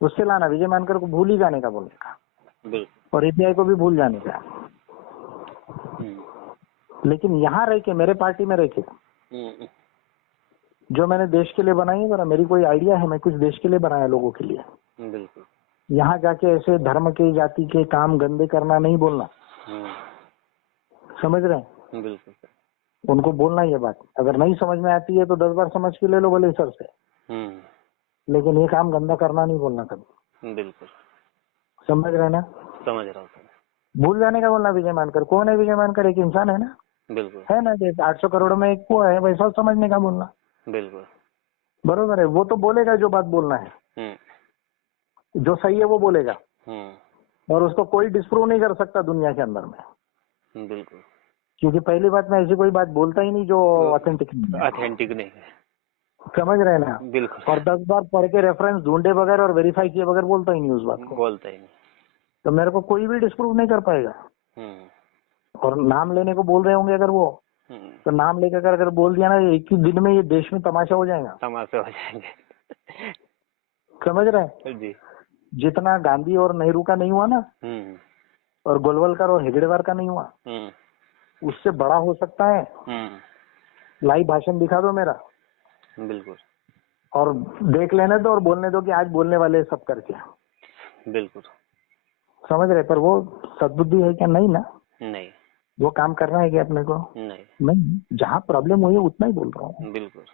उससे लाना। विजय मानकर को भूल ही जाने का बोलने का, बिल्कुल। और API को भी भूल जाने का। लेकिन यहाँ रह के, मेरे पार्टी में रह के, जो मैंने देश के लिए बनाई है, जरा मेरी कोई आइडिया है, मैं कुछ देश के लिए बनाया लोगों के लिए। बिल्कुल। यहाँ जाके ऐसे धर्म के, जाति के काम गंदे करना नहीं बोलना, समझ रहे हैं? बिल्कुल। उनको बोलना ये बात, अगर नहीं समझ में आती है तो 10 बार समझ के ले लो भले सर से, लेकिन ये काम गंदा करना नहीं बोलना कभी। बिल्कुल। समझ रहे ना? समझ रहा हूँ सर। भूल जाने का बोलना। विजय मानकर कौन है? विजय मानकर एक इंसान है ना, बिल्कुल। है ना, जैसे 800 करोड़ में एक वो है, वैसा समझने का बोलना। बिल्कुल। बरोबर है, वो तो बोलेगा जो बात बोलना है, जो सही है वो बोलेगा, और उसको कोई डिस्प्रूव नहीं कर सकता दुनिया के अंदर में। बिल्कुल। क्योंकि पहली बात में ऐसी कोई बात बोलता ही नहीं जो ऑथेंटिक नहीं है। ऑथेंटिक नहीं है। समझ रहे हैं ना? बिल्कुल। और 10 बार पढ़ के रेफरेंस ढूंढे बगैर और वेरीफाई किए बगैर बोलता ही नहीं उस बात को, बोलता ही नहीं। तो मेरे को कोई भी डिस्प्रूव नहीं कर पाएगा। और नाम लेने को बोल रहे होंगे अगर वो, तो नाम लेकर अगर बोल दिया ना, एक ही दिन में ये देश में तमाशा हो जाएगा। तमाशा हो जाएंगे। समझ रहे हैं? जी। जितना गांधी और नेहरू का नहीं हुआ ना, और गोलवलकर और हेगड़ेवार का नहीं हुआ, उससे बड़ा हो सकता है। लाइव भाषण दिखा दो मेरा, बिल्कुल, और देख लेने दो और बोलने दो कि आज बोलने वाले सब करके। बिल्कुल। समझ रहे? पर वो सद्बुद्धि है क्या? नहीं ना। नहीं। वो काम करना है क्या अपने को? नहीं। जहाँ प्रॉब्लम हुई है उतना ही बोल रहा हूँ। बिल्कुल।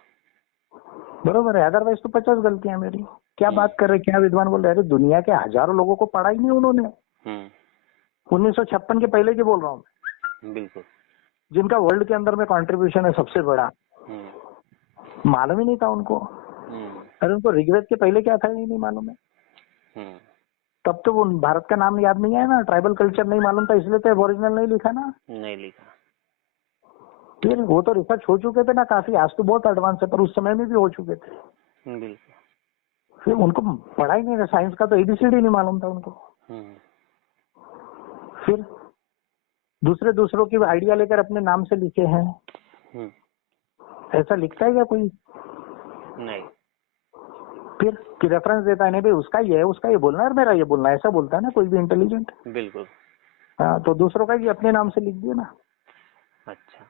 बरोबर है, अदरवाइज तो 50 गलतियां मेरी। क्या बात कर रहे, क्या विद्वान बोल रहे? अरे दुनिया के हजारों लोगों को पढ़ा ही नहीं उन्होंने। 1956 के पहले की बोल रहा हूँ। बिल्कुल। जिनका वर्ल्ड के अंदर में कंट्रीब्यूशन है सबसे बड़ा, मालूम ही नहीं था उनको। अरे उनको ऋग्वेद के पहले क्या था ये नहीं मालूम है। तब तो वो भारत का नाम याद नहीं आया ना, ट्राइबल कल्चर नहीं मालूम था, इसलिए तो ओरिजिनल नहीं लिखा ना। नहीं लिखा। फिर वो तो रिसर्च हो चुके थे ना काफी, आज तो बहुत एडवांस है, पर उस समय में भी हो चुके थे। बिल्कुल। फिर उनको पढ़ा ही नहीं था, साइंस का तो ABCD नहीं मालूम था उनको। फिर दूसरों की आइडिया लेकर अपने नाम से लिखे हैं। ऐसा लिखता है क्या कोई? नहीं। फिर कि रेफरेंस देता है, नहीं भाई उसका ये है, उसका ये बोलना है, मेरा ये बोलना है, ऐसा बोलता है ना कोई भी इंटेलिजेंट। बिल्कुल। हाँ, तो दूसरों का भी अपने नाम से लिख दिया ना। अच्छा।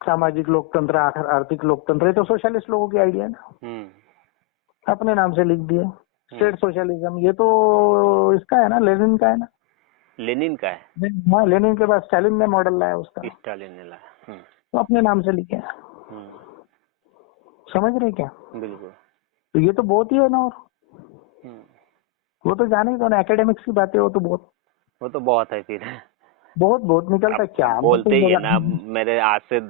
सामाजिक लोकतंत्र, आर्थिक लोकतंत्र, ये तो सोशलिस्ट लोगों की आइडिया है ना, अपने नाम से लिख दिए। स्टेट सोशलिज्म, ये तो इसका है ना, लेनिन का है ना। लेनिन का है? हाँ, लेनिन के बाद स्टालिन ने मॉडल लाया उसका, स्टालिन ने लाया। तो अपने नाम से लिखे। समझ रहे क्या? बिल्कुल। तो ये तो बहुत ही है ना। और वो तो जाने कौन एकेडमिक्स की बातें, वो तो बहुत है फिर। बहुत निकलता क्या बोलते ही है ना। मेरे आज से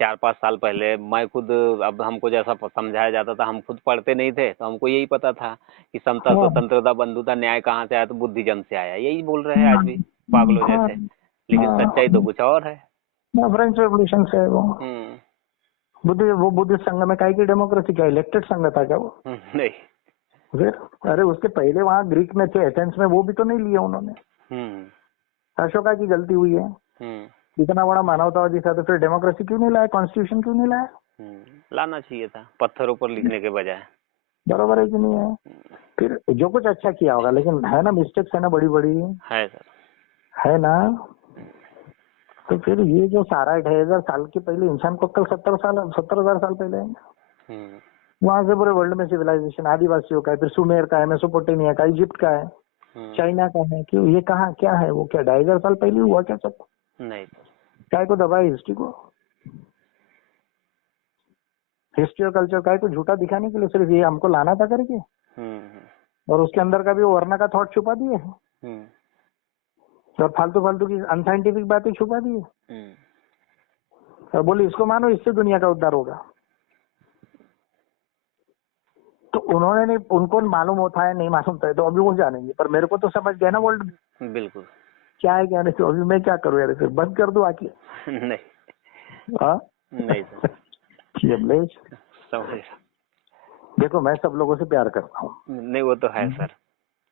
4-5 साल पहले मैं खुद, अब हमको जैसा समझाया जाता था, हम खुद पढ़ते नहीं थे तो हमको यही पता था कि समता, स्वतंत्रता, बंधुता, न्याय कहाँ से आया, तो बुद्धिज्म से आया। यही बोल रहे हैं आज भी पागलों जैसे, लेकिन सच्चाई तो कुछ और है। फ्रेंच रेवोल्यूशन से है वो। बुद्धिस्ट संघ में काय की डेमोक्रेसी, क्या इलेक्टेड संघ था क्या वो? नहीं। फिर अरे उसके पहले वहाँ ग्रीक में थे, एथेंस में, वो भी तो नहीं लिया उन्होंने। अशोका की गलती हुई है। इतना बड़ा मानवतावादी था तो फिर डेमोक्रेसी क्यों नहीं लाया, कॉन्स्टिट्यूशन क्यों नहीं लाया? लाना चाहिए था पत्थरों पर लिखने के बजाय। बराबर है कि नहीं है? फिर जो कुछ अच्छा किया होगा, लेकिन है ना मिस्टेक्स है ना बड़ी बड़ी, है सर, है ना। तो फिर ये जो सारा 2500 साल के पहले इंसान को कल 70,000 साल पहले है, वहां से पूरे वर्ल्ड में सिविलाइजेशन आदिवासियों का है, फिर सुमेर का है, मेसोपोटामिया का, इजिप्ट का है, चाइना का है। क्यों ये कहाँ क्या है वो? क्या 2500 साल पहले हुआ क्या सब? नहीं। काय को दबाए हिस्ट्री को, हिस्ट्री और कल्चर काय को झूठा दिखाने के लिए सिर्फ ये हमको लाना था करके, और उसके अंदर का भी वो वरना का थॉट छुपा दिए है, और फालतू की अनसाइंटिफिक बातें छुपा दी है, और बोले इसको मानो इससे दुनिया का उद्धार होगा। तो उन्होंने नहीं, उनको मालूम होता है नहीं मालूम था तो अभी वो जानेंगे, पर मेरे को तो समझ गया ना वर्ल्ड बिल्कुल क्या है क्या नहीं। तो अभी मैं क्या करूँ यार, फिर बंद कर दूं आके? नहीं। हाँ नहीं सर। समझ। देखो मैं सब लोगों से प्यार करता हूँ, नहीं वो तो है सर,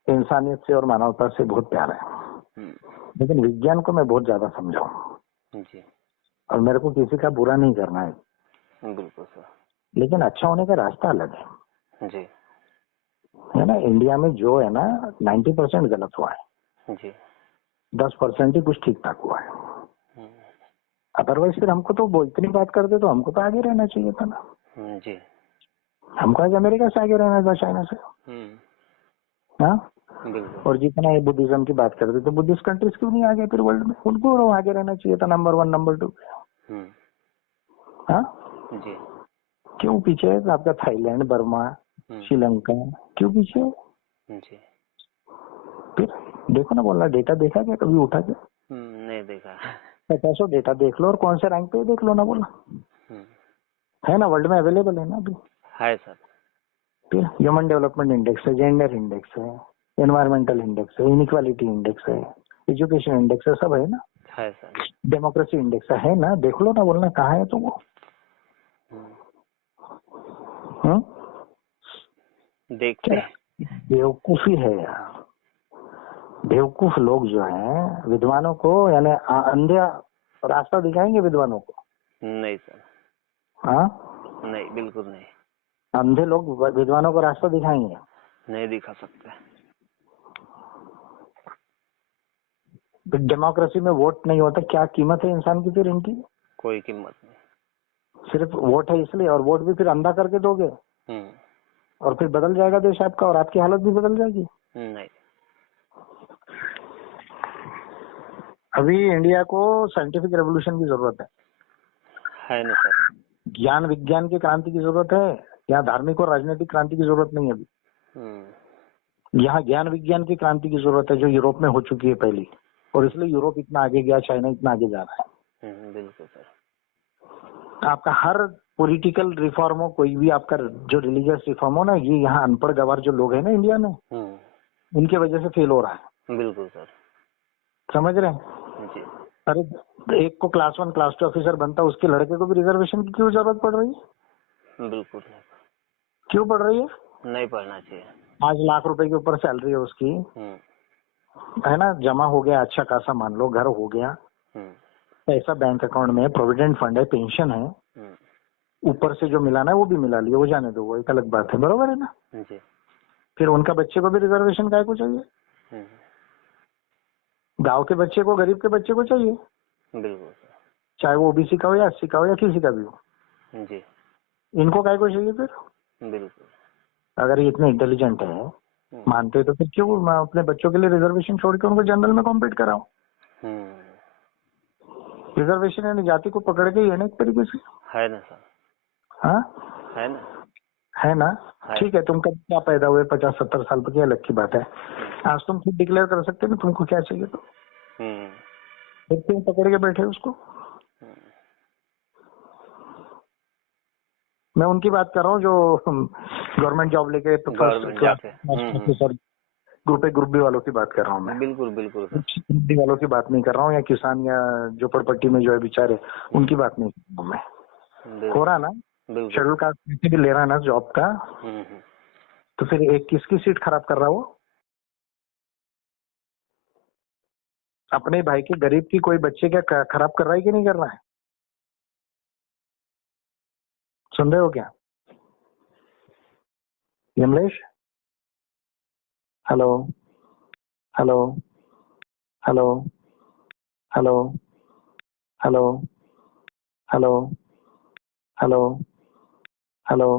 इंसानियत से और मानवता से बहुत प्यार है, लेकिन विज्ञान को मैं बहुत ज्यादा समझाऊं जी, और मेरे को किसी का बुरा नहीं करना है। बिल्कुल सर, लेकिन अच्छा होने का रास्ता अलग है जी, है ना। इंडिया में जो है ना 90% गलत हुआ है जी, 10% ही कुछ ठीक ठाक हुआ है। अदरवाइज फिर हमको तो वो इतनी बात करते तो हमको तो आगे रहना चाहिए था ना जी, हमको आज अमेरिका से आगे रहना था, चाइना से। हाँ, और जितना ये बुद्धिज्म की बात करते तो बुद्धिस्ट कंट्रीज क्यों नहीं आगे फिर वर्ल्ड में? उनको आगे रहना चाहिए था, नंबर 1 नंबर 2। हाँ जी, क्यों पीछे है आपका थाईलैंड, बर्मा, श्रीलंका, क्यों पीछे है? जी, फिर देखो ना, बोलना डेटा देखा क्या कभी उठा के? नहीं देखा। 50 डेटा देख लो और कौन से रैंक पे देख लो ना, बोला है ना, वर्ल्ड में अवेलेबल है ना अभी। है सर। फिर ह्यूमन डेवलपमेंट इंडेक्स है, जेंडर इंडेक्स है, एनवायरमेंटल इंडेक्स है, इनइक्वालिटी इंडेक्स है, एजुकेशन इंडेक्स है, सब है ना। है सर। डेमोक्रेसी इंडेक्स है ना, देख लो ना, बोलना कहाँ है तो वो। देखते बेवकूफी है यार, बेवकूफ लोग जो हैं विद्वानों को, यानी अंधे रास्ता दिखाएंगे विद्वानों को। नहीं सर। हाँ नहीं, बिल्कुल नहीं। अंधे लोग विद्वानों को रास्ता दिखाएंगे? नहीं दिखा सकते। डेमोक्रेसी में वोट नहीं होता, क्या कीमत है इंसान की फिर इनकी? कोई कीमत नहीं। सिर्फ वोट है इसलिए, और वोट भी फिर अंधा करके दोगे और फिर बदल जाएगा देश आपका, और आपकी हालत भी बदल जाएगी। नहीं। अभी इंडिया को साइंटिफिक रेवोल्यूशन की जरूरत है ना सर। ज्ञान विज्ञान की क्रांति की जरूरत है, यहाँ धार्मिक और राजनीतिक क्रांति की जरूरत नहीं है अभी। यहाँ ज्ञान विज्ञान की क्रांति की जरूरत है, जो यूरोप में हो चुकी है पहली, और इसलिए यूरोप इतना आगे गया, चाइना इतना आगे जा रहा है। बिल्कुल सर। आपका हर पॉलिटिकल रिफॉर्म हो, कोई भी आपका जो रिलीजियस रिफॉर्म हो ना, ये यहाँ अनपढ़ गवार जो लोग हैं ना इंडिया में, उनकी वजह से फेल हो रहा है। बिल्कुल सर। समझ रहे हैं जी। अरे एक को क्लास 1 क्लास 2 ऑफिसर बनता, उसके लड़के को भी रिजर्वेशन की क्यों जरूरत पड़ रही है? बिल्कुल। क्यों पड़ रही है? नहीं पढ़ना चाहिए। 5 लाख रुपए के ऊपर सैलरी है उसकी, है ना, जमा हो गया अच्छा खासा, मान लो घर हो गया, पैसा बैंक अकाउंट में, प्रोविडेंट फंड है, पेंशन है, ऊपर से जो मिलाना है वो भी मिला लिया, वो जाने दो, वो एक अलग बात है, बरोबर है ना जी। फिर उनका बच्चे को भी रिजर्वेशन काय को चाहिए? गांव के बच्चे को, गरीब के बच्चे को चाहिए, बिल्कुल, चाहे वो ओबीसी का हो या 80 का हो या किसी का भी हो जी। इनको काय को चाहिए फिर? बिल्कुल। अगर ये इतने इंटेलिजेंट है मानते तो फिर क्यों मैं अपने बच्चों के लिए रिजर्वेशन छोड़ के उनको जनरल में कॉम्पीट कराऊं? रिजर्वेशन यानी जाति को पकड़ के ही है ना एक तरीके से, है ना सर। हाँ है ना? है ना? ठीक है, तुम कब क्या पैदा हुए 50-70 साल पर, क्या अलग की बात है। आज तुम खुद डिक्लेयर कर सकते हो ना तुमको क्या चाहिए, तो फिर तुम पकड़ के बैठे उसको। मैं उनकी बात कर रहा हूँ जो गवर्नमेंट जॉब लेके तो गवर्नमेंट जॉब से ग्रुप बी वालों की बात कर रहा हूँ मैं। बिल्कुल बिल्कुल सर। ग्रुप बी वालों की बात नहीं कर रहा हूँ, या किसान या झोपड़पट्टी में जो है बेचारे, उनकी बात नहीं कर रहा हूँ मैं। हो रहा ना शेड्यूल कास्ट भी ले रहा है ना जॉब का, तो फिर एक किसकी सीट खराब कर रहा है वो? अपने भाई के गरीब की कोई बच्चे क्या खराब कर रहा है कि नहीं कर रहा है? सुन रहे हो क्या Yamlesh? Hello hello hello hello hello hello hello hello